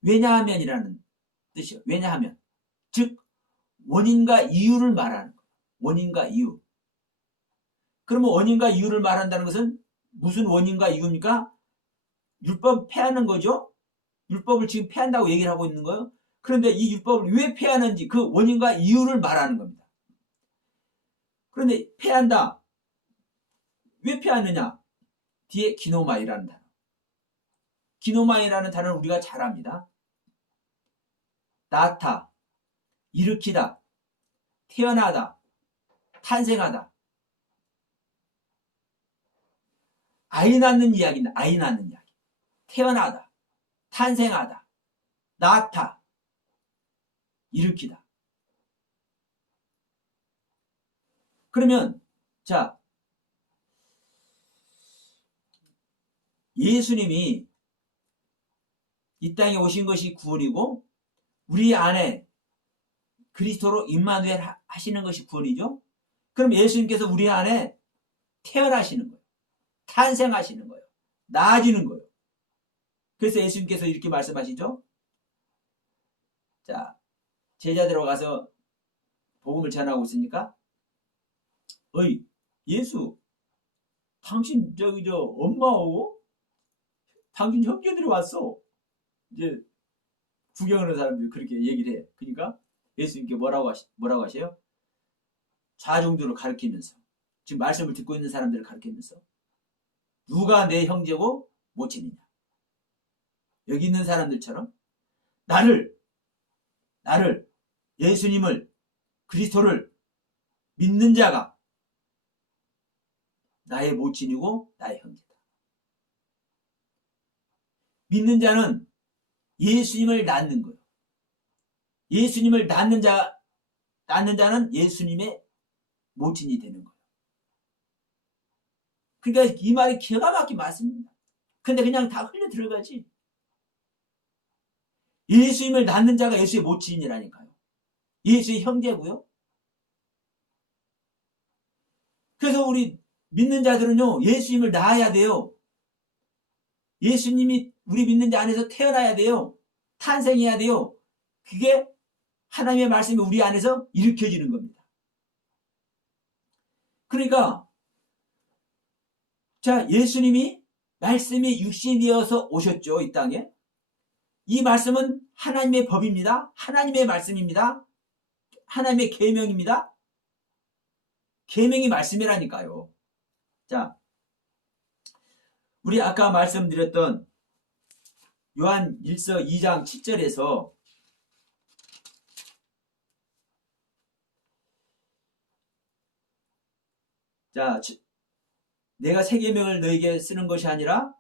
왜냐하면이라는 뜻이요. 왜냐하면, 즉 원인과 이유를 말하는 거예요. 원인과 이유. 그러면 원인과 이유를 말한다는 것은 무슨 원인과 이유입니까? 율법 폐하는 거죠. 율법을 지금 폐한다고 얘기를 하고 있는 거예요. 그런데 이 율법을 왜 폐하는지 그 원인과 이유를 말하는 겁니다. 그런데 폐한다. 왜 폐하느냐? 뒤에 기노마이라는 단어. 기노마이라는 단어는 우리가 잘 압니다. 낳다, 일으키다, 태어나다, 탄생하다. 아이 낳는 이야기입니다. 아이 낳는 이야기. 태어나다, 탄생하다, 낳다, 일으키다. 그러면 자, 예수님이 이 땅에 오신 것이 구원이고 우리 안에 그리스도로 임마누엘 하시는 것이 구원이죠. 그럼 예수님께서 우리 안에 태어나시는 거예요. 탄생하시는 거예요. 나아지는 거예요. 그래서 예수님께서 이렇게 말씀하시죠. 자, 제자들하고 가서 복음을 전하고 있으니까, 어이 예수, 당신 엄마하고 당신 형제들이 왔어. 이제 구경하는 사람들이 그렇게 얘기를 해. 그러니까 예수님께 뭐라고 하세요? 좌중들을 가리키면서, 지금 말씀을 듣고 있는 사람들을 가리키면서, 누가 내 형제고 모친이냐. 여기 있는 사람들처럼 나를 예수님을, 그리스도를 믿는 자가 나의 모친이고 나의 형제다. 믿는 자는 예수님을 낳는 거예요. 예수님을 낳는 자는 예수님의 모친이 되는 거예요. 그러니까 이 말이 기가 막히게 맞습니다. 근데 그냥 다 흘려 들어가지. 예수님을 낳는 자가 예수의 모친이라니까요. 예수의 형제고요. 그래서 우리 믿는 자들은요, 예수님을 낳아야 돼요. 예수님이 우리 믿는 자 안에서 태어나야 돼요. 탄생해야 돼요. 그게 하나님의 말씀이 우리 안에서 일으켜지는 겁니다. 그러니까 자, 예수님이 말씀이 육신이어서 오셨죠, 이 땅에. 이 말씀은 하나님의 법입니다. 하나님의 말씀입니다. 하나님의 계명입니다. 계명이 말씀이라니까요. 자, 우리 아까 말씀드렸던 요한 1서 2장 7절에서 자, 내가 새 계명을 너희에게 쓰는 것이 아니라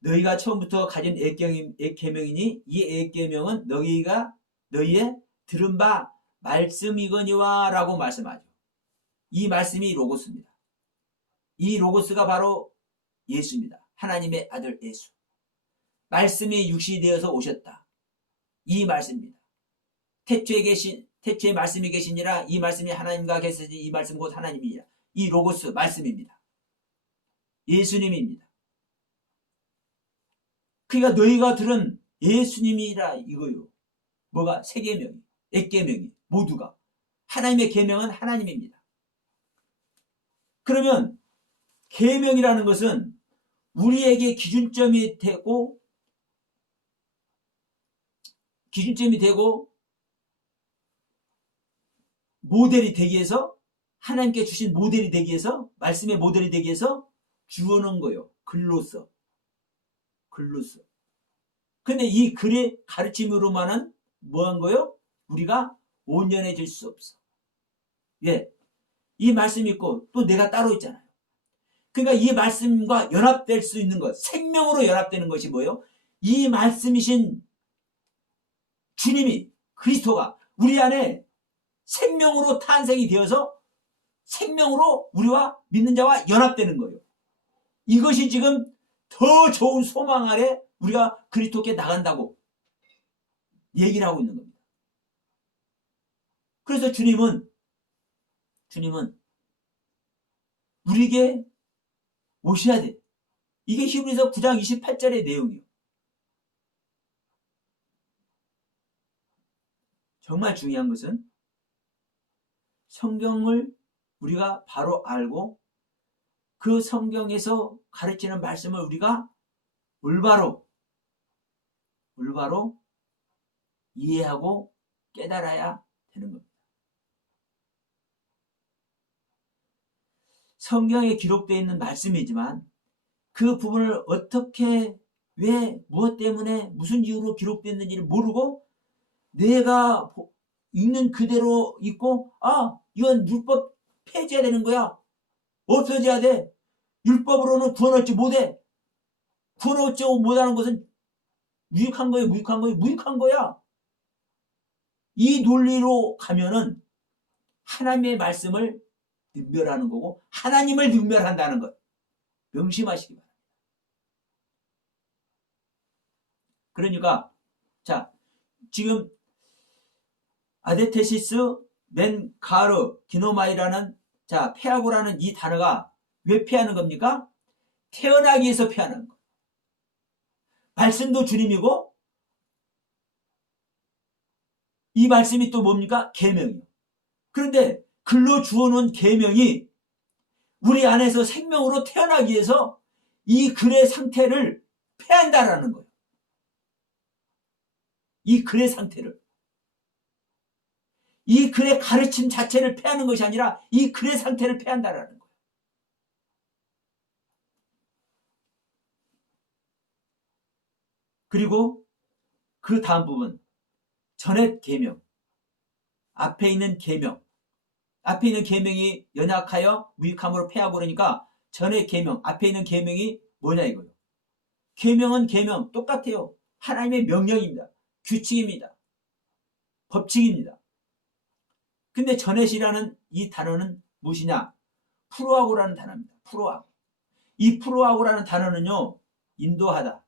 너희가 처음부터 가진 계명이니 이 계명은 너희의 들은 바 말씀이거니와 라고 말씀하죠. 이 말씀이 로고스입니다. 이 로고스가 바로 예수입니다. 하나님의 아들 예수. 말씀이 육신이 되어서 오셨다. 이 말씀입니다. 태초에 말씀이 계시니라. 이 말씀이 하나님과 계시니 이 말씀 곧 하나님이니라. 이 로고스 말씀입니다. 예수님입니다. 그러니까 너희가 들은 예수님이라 이거요. 뭐가? 새 계명이, 액계명이 모두가. 하나님의 계명은 하나님입니다. 그러면 계명이라는 것은 우리에게 기준점이 되고 모델이 되기 위해서, 하나님께 주신 모델이 되기 위해서, 말씀의 모델이 되기 위해서 주어놓은 거예요. 글로써. 근데 이 글의 가르침으로만은 뭐한 거예요? 우리가 온전해질 수 없어. 예. 이 말씀이 있고 또 내가 따로 있잖아요. 그러니까 이 말씀과 연합될 수 있는 것, 생명으로 연합되는 것이 뭐예요? 이 말씀이신 주님이, 그리스도가 우리 안에 생명으로 탄생이 되어서 생명으로 우리와 믿는 자와 연합되는 거예요. 이것이 지금 더 좋은 소망 아래 우리가 그리스도께 나간다고 얘기를 하고 있는 겁니다. 그래서 주님은 우리에게 오셔야 돼. 이게 히브리서 9장 28절의 내용이에요. 정말 중요한 것은 성경을 우리가 바로 알고 그 성경에서 가르치는 말씀을 우리가 올바로 이해하고 깨달아야 되는 겁니다. 성경에 기록되어 있는 말씀이지만 그 부분을 어떻게, 왜, 무엇 때문에, 무슨 이유로 기록됐는지를 모르고 내가 읽는 그대로 읽고, 아, 이건 율법 폐지해야 되는 거야. 없어져야 돼. 율법으로는 구원 얻지 못해. 구원 얻지 못하는 것은 무익한 거야. 이 논리로 가면은 하나님의 말씀을 능멸하는 거고 하나님을 능멸한다는 것. 명심하시기 바랍니다. 그러니까 자, 지금 아데테시스 맨 가르 기노마이라는, 자, 폐하고라는 이 단어가 왜 폐하는 겁니까? 태어나기 위해서 폐하는 거. 말씀도 주님이고 이 말씀이 또 뭡니까? 계명이요. 그런데 글로 주어놓은 계명이 우리 안에서 생명으로 태어나기 위해서 이 글의 상태를 패한다라는 거예요. 이 글의 상태를. 이 글의 가르침 자체를 패하는 것이 아니라 이 글의 상태를 패한다라는 거예요. 그리고 그 다음 부분, 전의 계명. 앞에 있는 계명. 앞에 있는 계명이 연약하여 무익함으로 패하고 그러니까 전의 계명, 앞에 있는 계명이 뭐냐 이거예요. 계명은 계명 똑같아요. 하나님의 명령입니다. 규칙입니다. 법칙입니다. 근데 전햇이라는 이 단어는 무엇이냐? 프로하고라는 단어입니다. 프로하고. 이 프로하고라는 단어는요, 인도하다,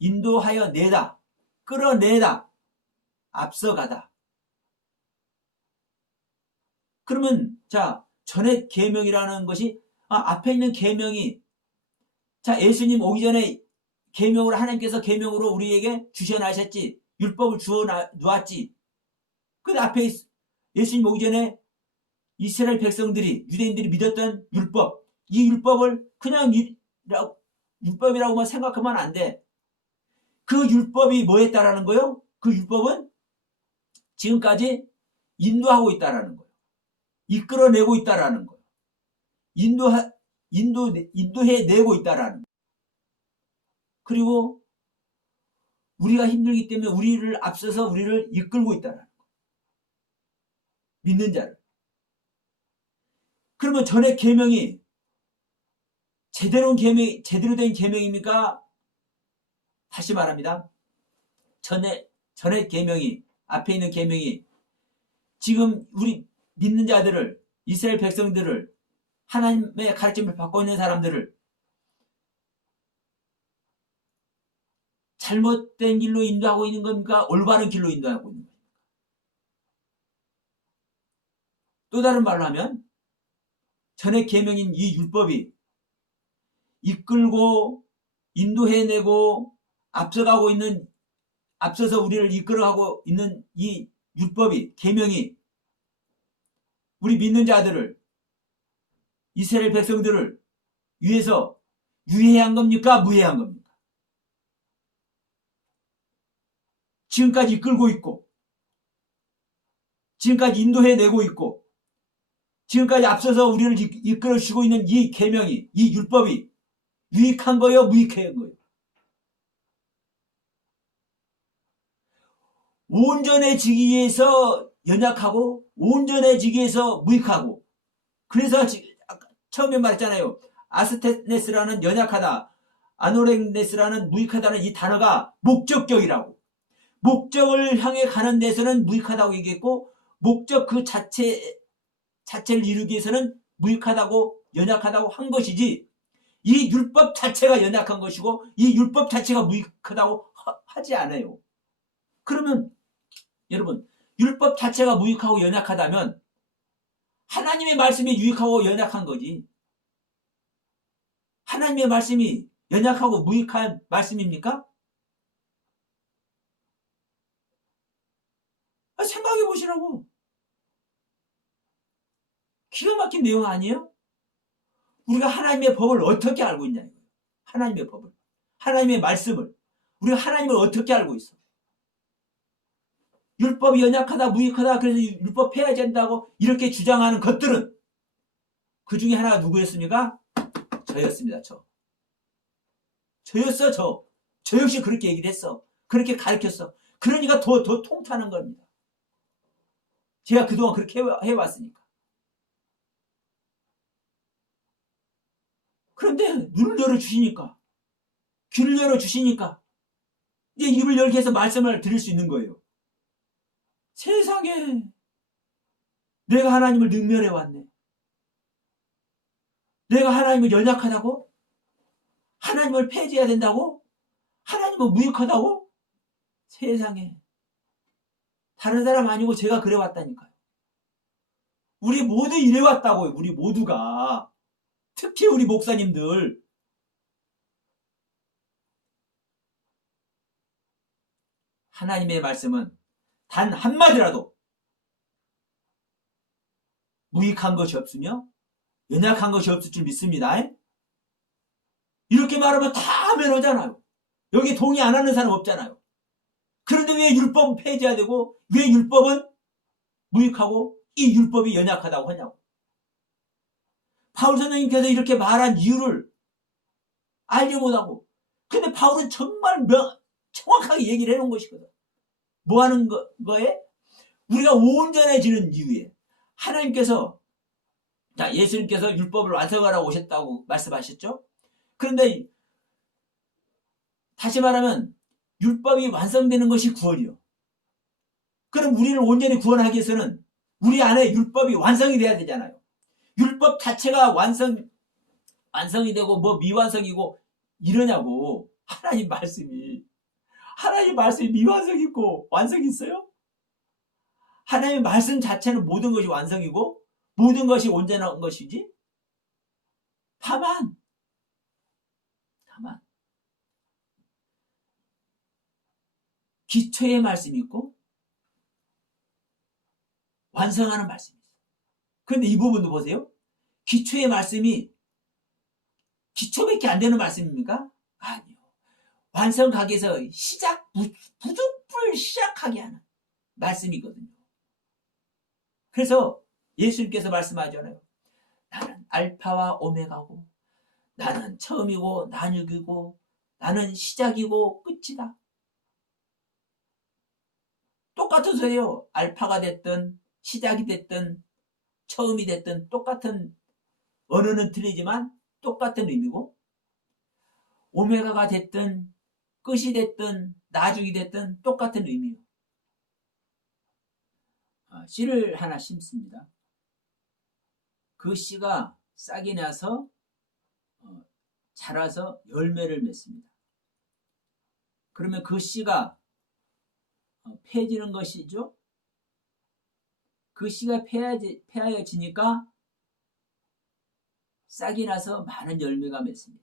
인도하여 내다, 끌어내다, 앞서가다. 그러면 자, 전의 계명이라는 것이 앞에 있는 계명이 자, 예수님 오기 전에 계명으로 하나님께서 계명으로 우리에게 주셔나셨지. 율법을 주어 놓았지. 그 앞에 예수님 오기 전에 이스라엘 백성들이 유대인들이 믿었던 율법, 이 율법을 그냥 율법이라고만 생각하면 안 돼. 그 율법이 뭐였다라는 거요? 그 율법은 지금까지 인도하고 있다라는 거예요. 이끌어내고 있다라는 거예요. 인도해내고 있다라는 거예요. 그리고 우리가 힘들기 때문에 우리를 앞서서 우리를 이끌고 있다라는 거예요. 믿는 자를. 그러면 전의 계명이 제대로 된 계명입니까? 다시 말합니다. 전의 계명이, 앞에 있는 계명이 지금 우리 믿는 자들을, 이스라엘 백성들을, 하나님의 가르침을 받고 있는 사람들을 잘못된 길로 인도하고 있는 겁니까? 올바른 길로 인도하고 있는 겁니까? 또 다른 말로 하면 전의 계명인 이 율법이 이끌고 인도해내고 앞서서 우리를 이끌어가고 있는 이 율법이, 계명이 우리 믿는 자들을, 이스라엘 백성들을 위해서 유해한 겁니까? 무해한 겁니까? 지금까지 이끌고 있고, 지금까지 인도해내고 있고, 지금까지 앞서서 우리를 이끌어주고 있는 이 계명이, 이 율법이 유익한 거예요? 무익한 거예요? 온전해지기 위해서 연약하고 온전해지기 위해서 무익하고, 그래서 처음에 말했잖아요. 아스테네스라는 연약하다, 아노렉네스라는 무익하다는 이 단어가 목적격이라고. 목적을 향해 가는 데서는 무익하다고 얘기했고, 목적 그 자체를 이루기 위해서는 무익하다고, 연약하다고 한 것이지, 이 율법 자체가 연약한 것이고 이 율법 자체가 무익하다고 하지 않아요. 그러면 여러분, 율법 자체가 무익하고 연약하다면 하나님의 말씀이 유익하고 연약한 거지, 하나님의 말씀이 연약하고 무익한 말씀입니까? 생각해 보시라고. 기가 막힌 내용 아니에요? 우리가 하나님의 법을 어떻게 알고 있냐. 하나님의 법을, 하나님의 말씀을 우리가 하나님을 어떻게 알고 있어? 율법이 연약하다, 무익하다, 그래서 율법 해야 된다고 이렇게 주장하는 것들은 그 중에 하나가 누구였습니까? 저였습니다. 저였어. 저 역시 그렇게 얘기를 했어. 그렇게 가르쳤어. 그러니까 더 통타는 겁니다. 제가 그동안 그렇게 해왔으니까. 그런데 눈을 열어주시니까, 귀를 열어주시니까 이제 입을 열게 해서 말씀을 드릴 수 있는 거예요. 세상에, 내가 하나님을 능멸해왔네. 내가 하나님을 연약하다고? 하나님을 폐지해야 된다고? 하나님은 무익하다고? 세상에, 다른 사람 아니고 제가 그래왔다니까요. 우리 모두 이래왔다고요. 우리 모두가. 특히 우리 목사님들. 하나님의 말씀은 단 한마디라도 무익한 것이 없으며 연약한 것이 없을 줄 믿습니다. 이렇게 말하면 다 아멘 하잖아요. 여기 동의 안 하는 사람 없잖아요. 그런데 왜 율법은 폐지해야 되고 왜 율법은 무익하고 이 율법이 연약하다고 하냐고. 바울 선생님께서 이렇게 말한 이유를 알지 못하고, 근데 바울은 정말 정확하게 얘기를 해놓은 것이거든. 뭐 하는 거에? 우리가 온전해지는 이유에 하나님께서, 자, 예수님께서 율법을 완성하러 오셨다고 말씀하셨죠. 그런데 다시 말하면 율법이 완성되는 것이 구원이요. 그럼 우리를 온전히 구원하기 위해서는 우리 안에 율법이 완성이 돼야 되잖아요. 율법 자체가 완성이 되고 뭐 미완성이고 이러냐고. 하나님 말씀이 미완성 있고 완성이 있어요? 하나님의 말씀 자체는 모든 것이 완성이고 모든 것이 온전한 것이지. 다만 기초의 말씀이 있고 완성하는 말씀이 있어요. 그런데 이 부분도 보세요. 기초의 말씀이 기초밖에 안 되는 말씀입니까? 아니요. 완성 가게에서 부족불 시작하게 하는 말씀이거든요. 그래서 예수님께서 말씀하잖아요. 나는 알파와 오메가고 나는 처음이고 나중이고 나는 시작이고 끝이다. 똑같은 소리예요. 알파가 됐든 시작이 됐든 처음이 됐든 똑같은, 언어는 틀리지만 똑같은 의미고, 오메가가 됐든 끝이 됐든 나중이 됐든 똑같은 의미예요. 씨를 하나 심습니다. 그 씨가 싹이 나서 자라서 열매를 맺습니다. 그러면 그 씨가 폐해지는 것이죠. 그 씨가 폐하여지니까 싹이 나서 많은 열매가 맺습니다.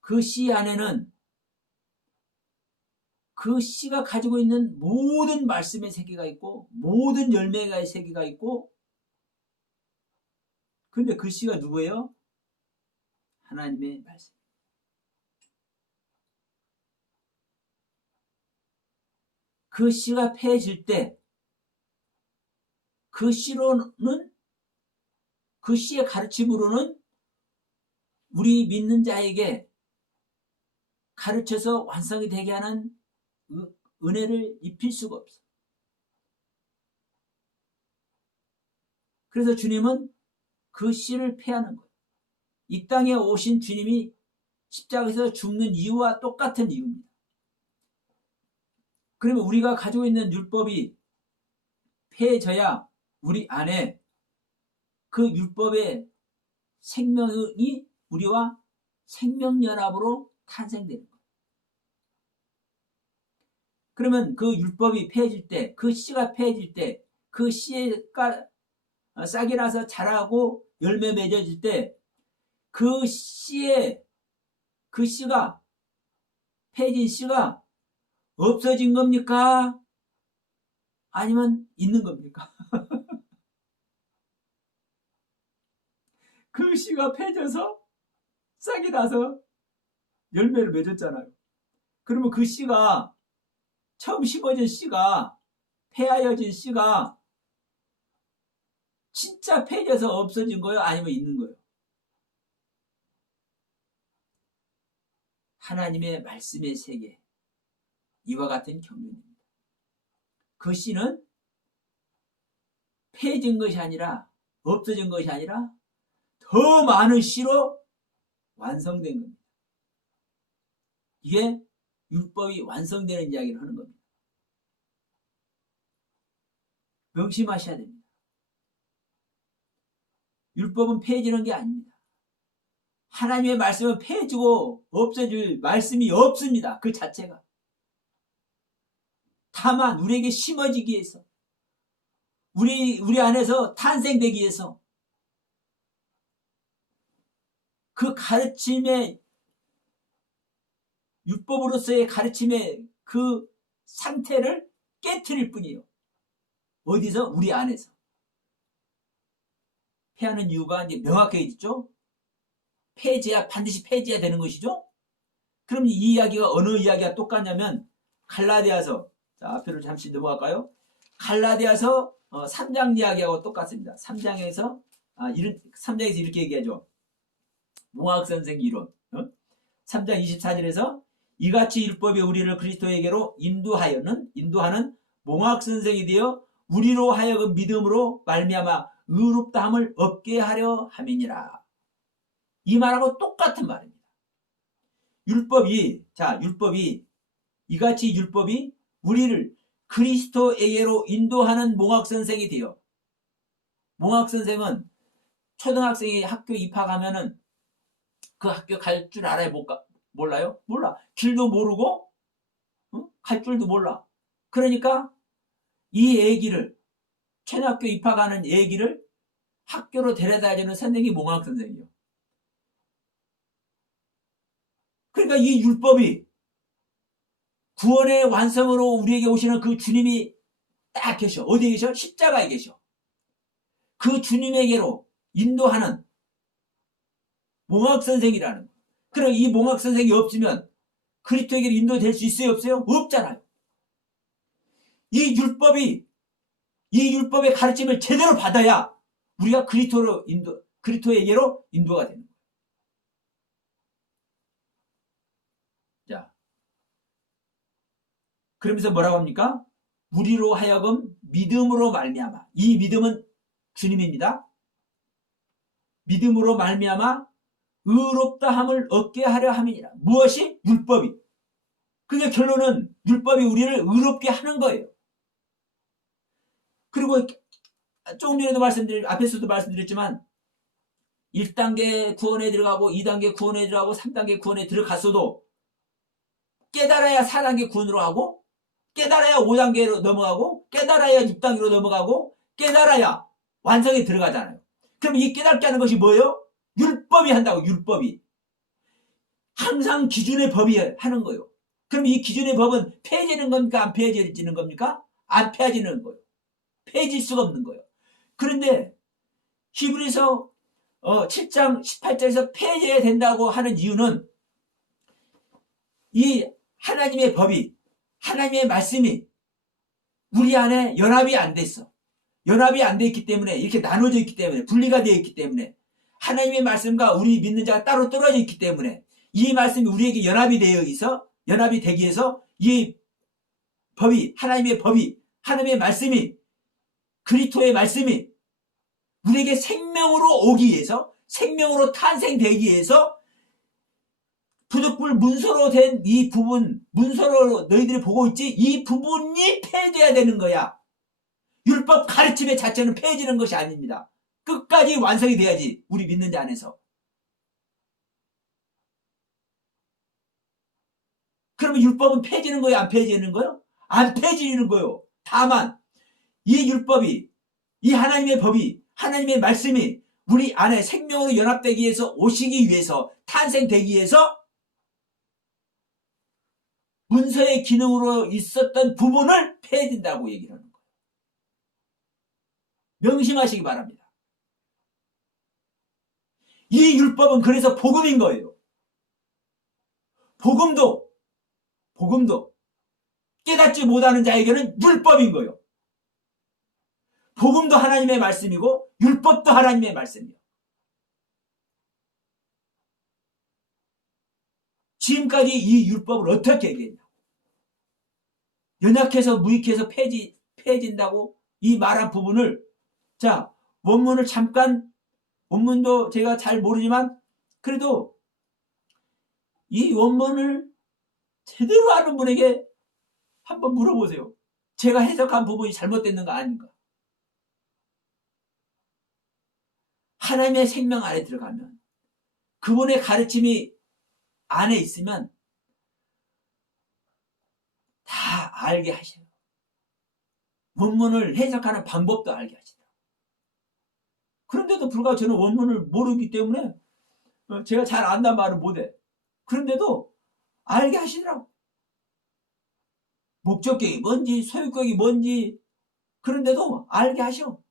그 씨 안에는 그 씨가 가지고 있는 모든 말씀의 세계가 있고 모든 열매의 세계가 있고, 근데 그 씨가 누구예요? 하나님의 말씀. 그 씨가 폐해질 때 그 씨로는, 그 씨의 가르침으로는 우리 믿는 자에게 가르쳐서 완성이 되게 하는 은혜를 입힐 수가 없어. 그래서 주님은 그 씨를 폐하는 거예요. 이 땅에 오신 주님이 십자가에서 죽는 이유와 똑같은 이유입니다. 그러면 우리가 가지고 있는 율법이 폐해져야 우리 안에 그 율법의 생명이 우리와 생명연합으로 탄생되는 거예요. 그러면 그 율법이 폐해질 때, 그 씨가 폐해질 때, 그 씨가 싹이 나서 자라고 열매 맺어질 때, 그 씨가 폐해진 씨가 없어진 겁니까? 아니면 있는 겁니까? 그 씨가 폐져서 싹이 나서 열매를 맺었잖아요. 그러면 그 씨가, 처음 심어진 씨가, 폐하여진 씨가 진짜 폐져서 없어진 거예요? 아니면 있는 거예요? 하나님의 말씀의 세계, 이와 같은 경륜입니다. 그 씨는 폐해진 것이 아니라, 없어진 것이 아니라 더 많은 씨로 완성된 겁니다. 이게 율법이 완성되는 이야기를 하는 겁니다. 명심하셔야 됩니다. 율법은 폐해지는 게 아닙니다. 하나님의 말씀은 폐해지고 없어질 말씀이 없습니다. 그 자체가. 다만 우리에게 심어지기 위해서, 우리 안에서 탄생되기 위해서 그 가르침의, 율법으로서의 가르침의 그 상태를 깨트릴 뿐이에요. 어디서? 우리 안에서. 폐하는 이유가 이제 명확해졌죠? 폐지야, 반드시 폐지해야 되는 것이죠. 그럼 이 이야기가 어느 이야기가 똑같냐면 갈라디아서, 자, 앞으로 잠시 넘어갈까요? 갈라디아서 3장 이야기하고 똑같습니다. 3장에서 3장에서 이렇게 얘기하죠. 몽학선생 이론. 3장 24절에서 이같이 율법이 우리를 그리스도에게로 인도하는 몽학선생이 되어 우리로 하여금 믿음으로 말미암아 의롭다함을 얻게 하려 함이니라. 이 말하고 똑같은 말입니다. 이같이 율법이 우리를 그리스도에게로 인도하는 몽학선생이 되어, 몽학선생은 초등학생이 학교 입학하면은 그 학교 갈 줄 알아요? 몰라요? 몰라. 길도 모르고 갈 줄도 몰라. 그러니까 이 애기를, 초등학교 입학하는 애기를 학교로 데려다주는 선생이 몽학선생이에요. 그러니까 이 율법이 구원의 완성으로 우리에게 오시는 그 주님이 딱 계셔. 어디에 계셔? 십자가에 계셔. 그 주님에게로 인도하는 몽학선생이라는 거예요. 그럼 이 몽학선생이 없으면 그리스도에게로 인도될 수 있어요? 없어요? 없잖아요. 이 율법의 가르침을 제대로 받아야 우리가 그리스도에게로 인도가 되는 거예요. 자, 그러면서 뭐라고 합니까? 우리로 하여금 믿음으로 말미암아. 이 믿음은 주님입니다. 믿음으로 말미암아 의롭다함을 얻게 하려 함이니라. 무엇이? 율법이. 그게 결론은 율법이 우리를 의롭게 하는 거예요. 그리고 조금 전에도 앞에서도 말씀드렸지만 1단계 구원에 들어가고 2단계 구원에 들어가고 3단계 구원에 들어갔어도 깨달아야 4단계 구원으로 하고, 깨달아야 5단계로 넘어가고, 깨달아야 6단계로 넘어가고, 깨달아야 완성에 들어가잖아요. 그럼 이 깨닫게 하는 것이 뭐예요? 율법이 한다고. 율법이 항상 기준의 법이 하는 거예요. 그럼 이 기준의 법은 폐해지는 겁니까? 안 폐해지는 겁니까? 안 폐해지는 거예요. 폐해질 수가 없는 거예요. 그런데 히브리서 7장 18절에서 폐해져야 된다고 하는 이유는 이 하나님의 법이, 하나님의 말씀이 우리 안에 연합이 안 됐어. 연합이 안 돼 있기 때문에, 이렇게 나눠져 있기 때문에, 분리가 되어 있기 때문에, 하나님의 말씀과 우리 믿는 자가 따로 떨어져 있기 때문에 이 말씀이 우리에게 연합이 되기 위해서 이 법이, 하나님의 법이, 하나님의 말씀이, 그리스도의 말씀이 우리에게 생명으로 오기 위해서, 생명으로 탄생되기 위해서 부득불 문서로 된 이 부분, 문서로 너희들이 보고 있지? 이 부분이 폐해져야 되는 거야. 율법 가르침의 자체는 폐해지는 것이 아닙니다. 끝까지 완성이 돼야지, 우리 믿는 자 안에서. 그러면 율법은 폐해지는 거예요? 안 폐해지는 거예요? 안 폐해지는 거예요. 다만 이 율법이, 이 하나님의 법이, 하나님의 말씀이 우리 안에 생명으로 연합되기 위해서, 오시기 위해서, 탄생되기 위해서 문서의 기능으로 있었던 부분을 폐해진다고 얘기를 하는 거예요. 명심하시기 바랍니다. 이 율법은 그래서 복음인 거예요. 복음도 깨닫지 못하는 자에게는 율법인 거예요. 복음도 하나님의 말씀이고 율법도 하나님의 말씀이에요. 지금까지 이 율법을 어떻게 얘기했냐? 연약해서 무익해서 폐해진다고 이 말한 부분을, 자, 원문을 잠깐, 원문도 제가 잘 모르지만 그래도 이 원문을 제대로 아는 분에게 한번 물어보세요. 제가 해석한 부분이 잘못됐는가 아닌가. 하나님의 생명 안에 들어가면, 그분의 가르침이 안에 있으면 다 알게 하셔요. 원문을 해석하는 방법도 알게 하시더라고요. 그런데도 불구하고 저는 원문을 모르기 때문에 제가 잘 안단 말은 못해. 그런데도 알게 하시더라고요. 목적격이 뭔지, 소유격이 뭔지, 그런데도 알게 하셔.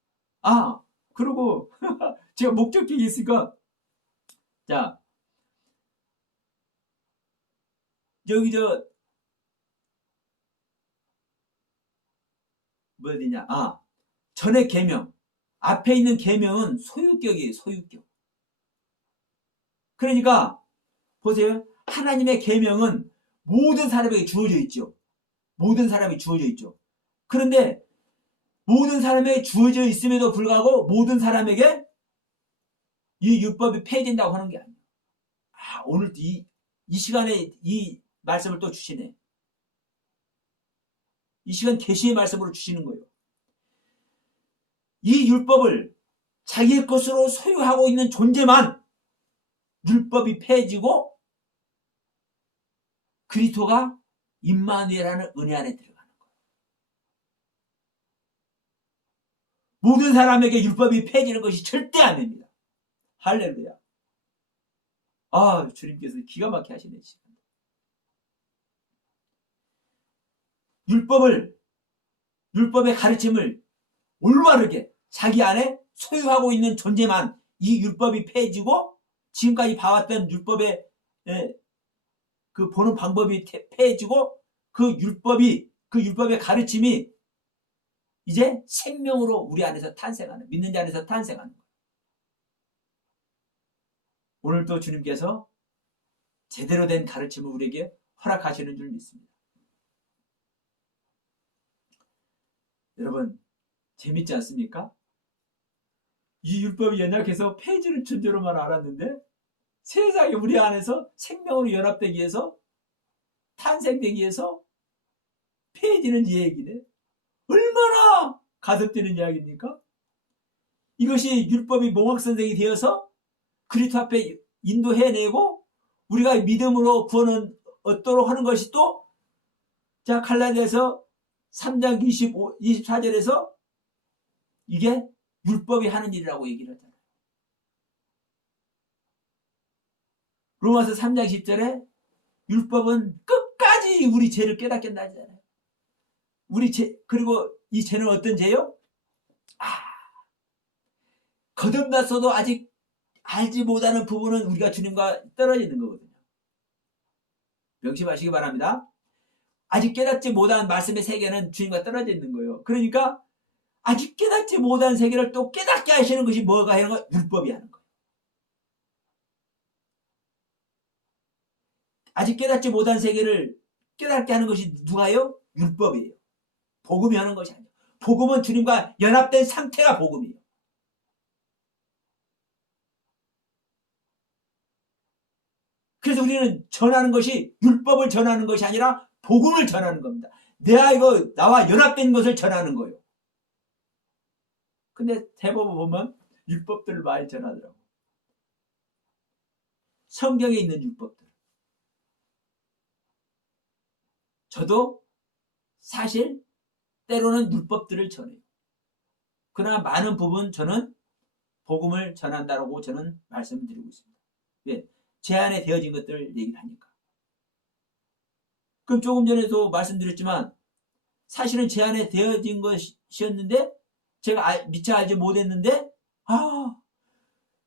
아, 그리고 제가 목적격이 있으니까, 자, 여기 뭐 어디냐? 전에 계명. 앞에 있는 계명은 소유격이에요. 소유격. 그러니까 보세요. 하나님의 계명은 모든 사람에게 주어져 있죠. 모든 사람이 주어져 있죠. 그런데 모든 사람에게 주어져 있음에도 불구하고 모든 사람에게 이 율법이 폐해진다고 하는 게 아니에요. 오늘 이 시간에 이 말씀을 또 주시네. 이 시간 계시의 말씀으로 주시는 거예요. 이 율법을 자기의 것으로 소유하고 있는 존재만 율법이 폐해지고 그리스도가 임마누엘이라는 은혜 안에 들어가는 거예요. 모든 사람에게 율법이 폐해지는 것이 절대 아닙니다. 할렐루야. 주님께서 기가 막히게 하시네. 지금. 율법의 가르침을 올바르게 자기 안에 소유하고 있는 존재만 이 율법이 폐해지고 지금까지 봐왔던 율법의 그 보는 방법이 폐해지고 그 율법의 가르침이 이제 생명으로 우리 안에서 탄생하는, 믿는 자 안에서 탄생하는 거예요. 오늘도 주님께서 제대로 된 가르침을 우리에게 허락하시는 줄 믿습니다. 여러분, 재밌지 않습니까? 이 율법이 연약해서 폐해지는 존재로만 알았는데 세상에 우리 안에서 생명으로 연합되기 위해서 탄생되기 위해서 폐해지는 이야기네. 얼마나 가슴 뛰는 이야기입니까? 이것이 율법이 몽학선생이 되어서 그리스도 앞에 인도해내고 우리가 믿음으로 구원을 얻도록 하는 것이 또 갈라디아서 3장 24절에서 이게 율법이 하는 일이라고 얘기를 하잖아요. 로마서 3장 10절에 율법은 끝까지 우리 죄를 깨닫게 한다 하잖아요. 그리고 이 죄는 어떤 죄요? 거듭났어도 아직 알지 못하는 부분은 우리가 주님과 떨어지는 거거든요. 명심하시기 바랍니다. 아직 깨닫지 못한 말씀의 세계는 주님과 떨어져 있는 거예요. 그러니까 아직 깨닫지 못한 세계를 또 깨닫게 하시는 것이 뭐가 하는 거예요? 율법이 하는 거예요. 아직 깨닫지 못한 세계를 깨닫게 하는 것이 누가요? 율법이에요. 복음이 하는 것이 아니에요. 복음은 주님과 연합된 상태가 복음이에요. 그래서 우리는 전하는 것이 율법을 전하는 것이 아니라 복음을 전하는 겁니다. 나와 연합된 것을 전하는 거예요. 근데 대부분 보면 율법들을 많이 전하더라고요. 성경에 있는 율법들. 저도 사실 때로는 율법들을 전해요. 그러나 많은 부분 저는 복음을 전한다고 저는 말씀드리고 있습니다. 왜? 제 안에 되어진 것들을 얘기를 하니까. 그럼 조금 전에도 말씀드렸지만 사실은 제 안에 되어진 것이었는데 제가 미처 알지 못했는데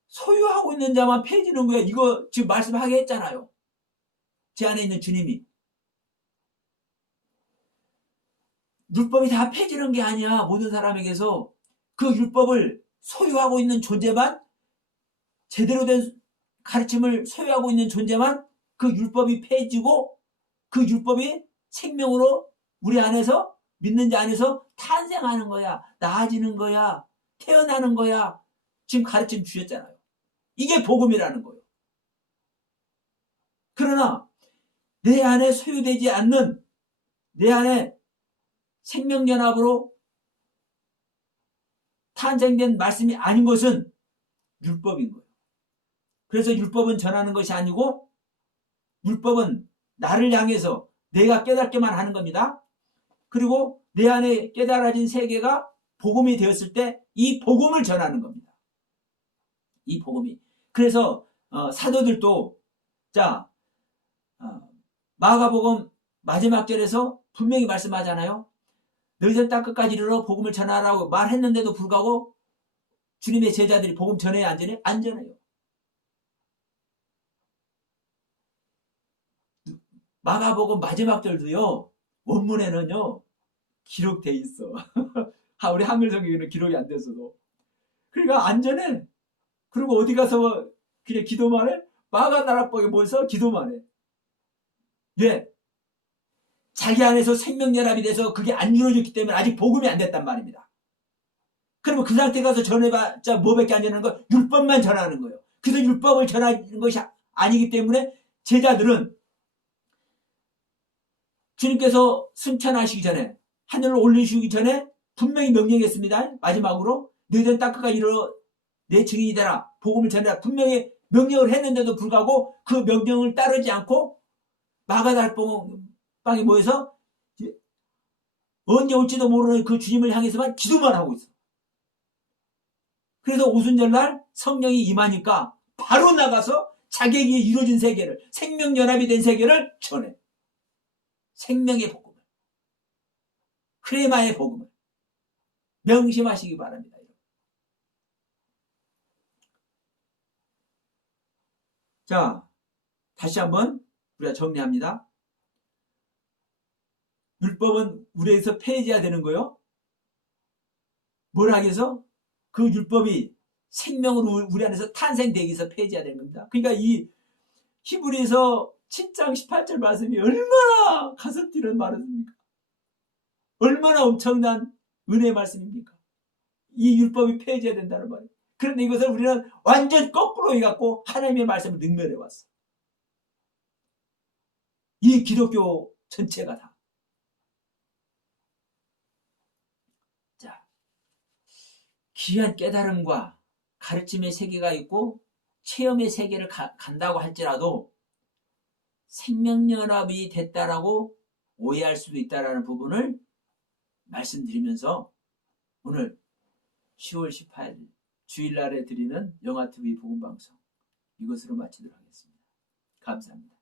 소유하고 있는 자만 폐해지는 거야. 이거 지금 말씀하게 했잖아요. 제 안에 있는 주님이. 율법이 다 폐지는 게 아니야. 모든 사람에게서 그 율법을 소유하고 있는 존재만, 제대로 된 가르침을 소유하고 있는 존재만 그 율법이 폐지고 그 율법이 생명으로 우리 안에서, 믿는 자 안에서 탄생하는 거야. 나아지는 거야. 태어나는 거야. 지금 가르침 주셨잖아요. 이게 복음이라는 거예요. 그러나 내 안에 소유되지 않는, 내 안에 생명연합으로 탄생된 말씀이 아닌 것은 율법인 거예요. 그래서 율법은 전하는 것이 아니고 율법은 나를 향해서 내가 깨닫게만 하는 겁니다. 그리고 내 안에 깨달아진 세계가 복음이 되었을 때 이 복음을 전하는 겁니다. 이 복음이. 그래서 사도들도 마가복음 마지막 절에서 분명히 말씀하잖아요. 너희들 땅 끝까지 이르러 복음을 전하라고 말했는데도 불구하고 주님의 제자들이 복음 전해야 안 전해요? 안 전해요. 마가복음 마지막 절도요, 원문에는요, 기록돼 있어. 우리 한글 성경에는 기록이 안 됐어도. 그러니까 안전해. 그리고 어디 가서 그냥 기도만 해? 마가 다락방에 모여서 기도만 해. 왜? 자기 안에서 생명연합이 돼서 그게 안 이루어졌기 때문에 아직 복음이 안 됐단 말입니다. 그러면 그 상태 가서 전해봤자 뭐밖에 안 되는 거? 율법만 전하는 거예요. 그래서 율법을 전하는 것이 아니기 때문에 제자들은 주님께서 승천하시기 전에, 하늘로 올리시기 전에 분명히 명령했습니다. 마지막으로 너희들은 땅끝까 이르러 내 증인이 되라, 복음을 전해라, 분명히 명령을 했는데도 불구하고 그 명령을 따르지 않고 마가다락방에 모여서 언제 올지도 모르는 그 주님을 향해서만 기도만 하고 있어. 그래서 오순절날 성령이 임하니까 바로 나가서 자객이 이루어진 세계를, 생명연합이 된 세계를 전해. 생명의 복음을, 크레마의 복음을 명심하시기 바랍니다. 자, 다시 한번 우리가 정리합니다. 율법은 우리에게서 폐지해야 되는 거요. 뭘 하기 위해서? 그 율법이 생명으로 우리 안에서 탄생되기 위해서 폐지해야 되는 겁니다. 그러니까 이 히브리서 7장 18절 말씀이 얼마나 가슴 뛰는 말씀입니까? 얼마나 엄청난 은혜의 말씀입니까? 이 율법이 폐지해야 된다는 말이에요. 그런데 이것을 우리는 완전 거꾸로 해갖고 하나님의 말씀을 능멸해 왔어. 이 기독교 전체가 다. 자, 귀한 깨달음과 가르침의 세계가 있고 체험의 세계를 간다고 할지라도 생명연합이 됐다라고 오해할 수도 있다라는 부분을 말씀드리면서 오늘 10월 18일 주일날에 드리는 영화TV 복음방송 이것으로 마치도록 하겠습니다. 감사합니다.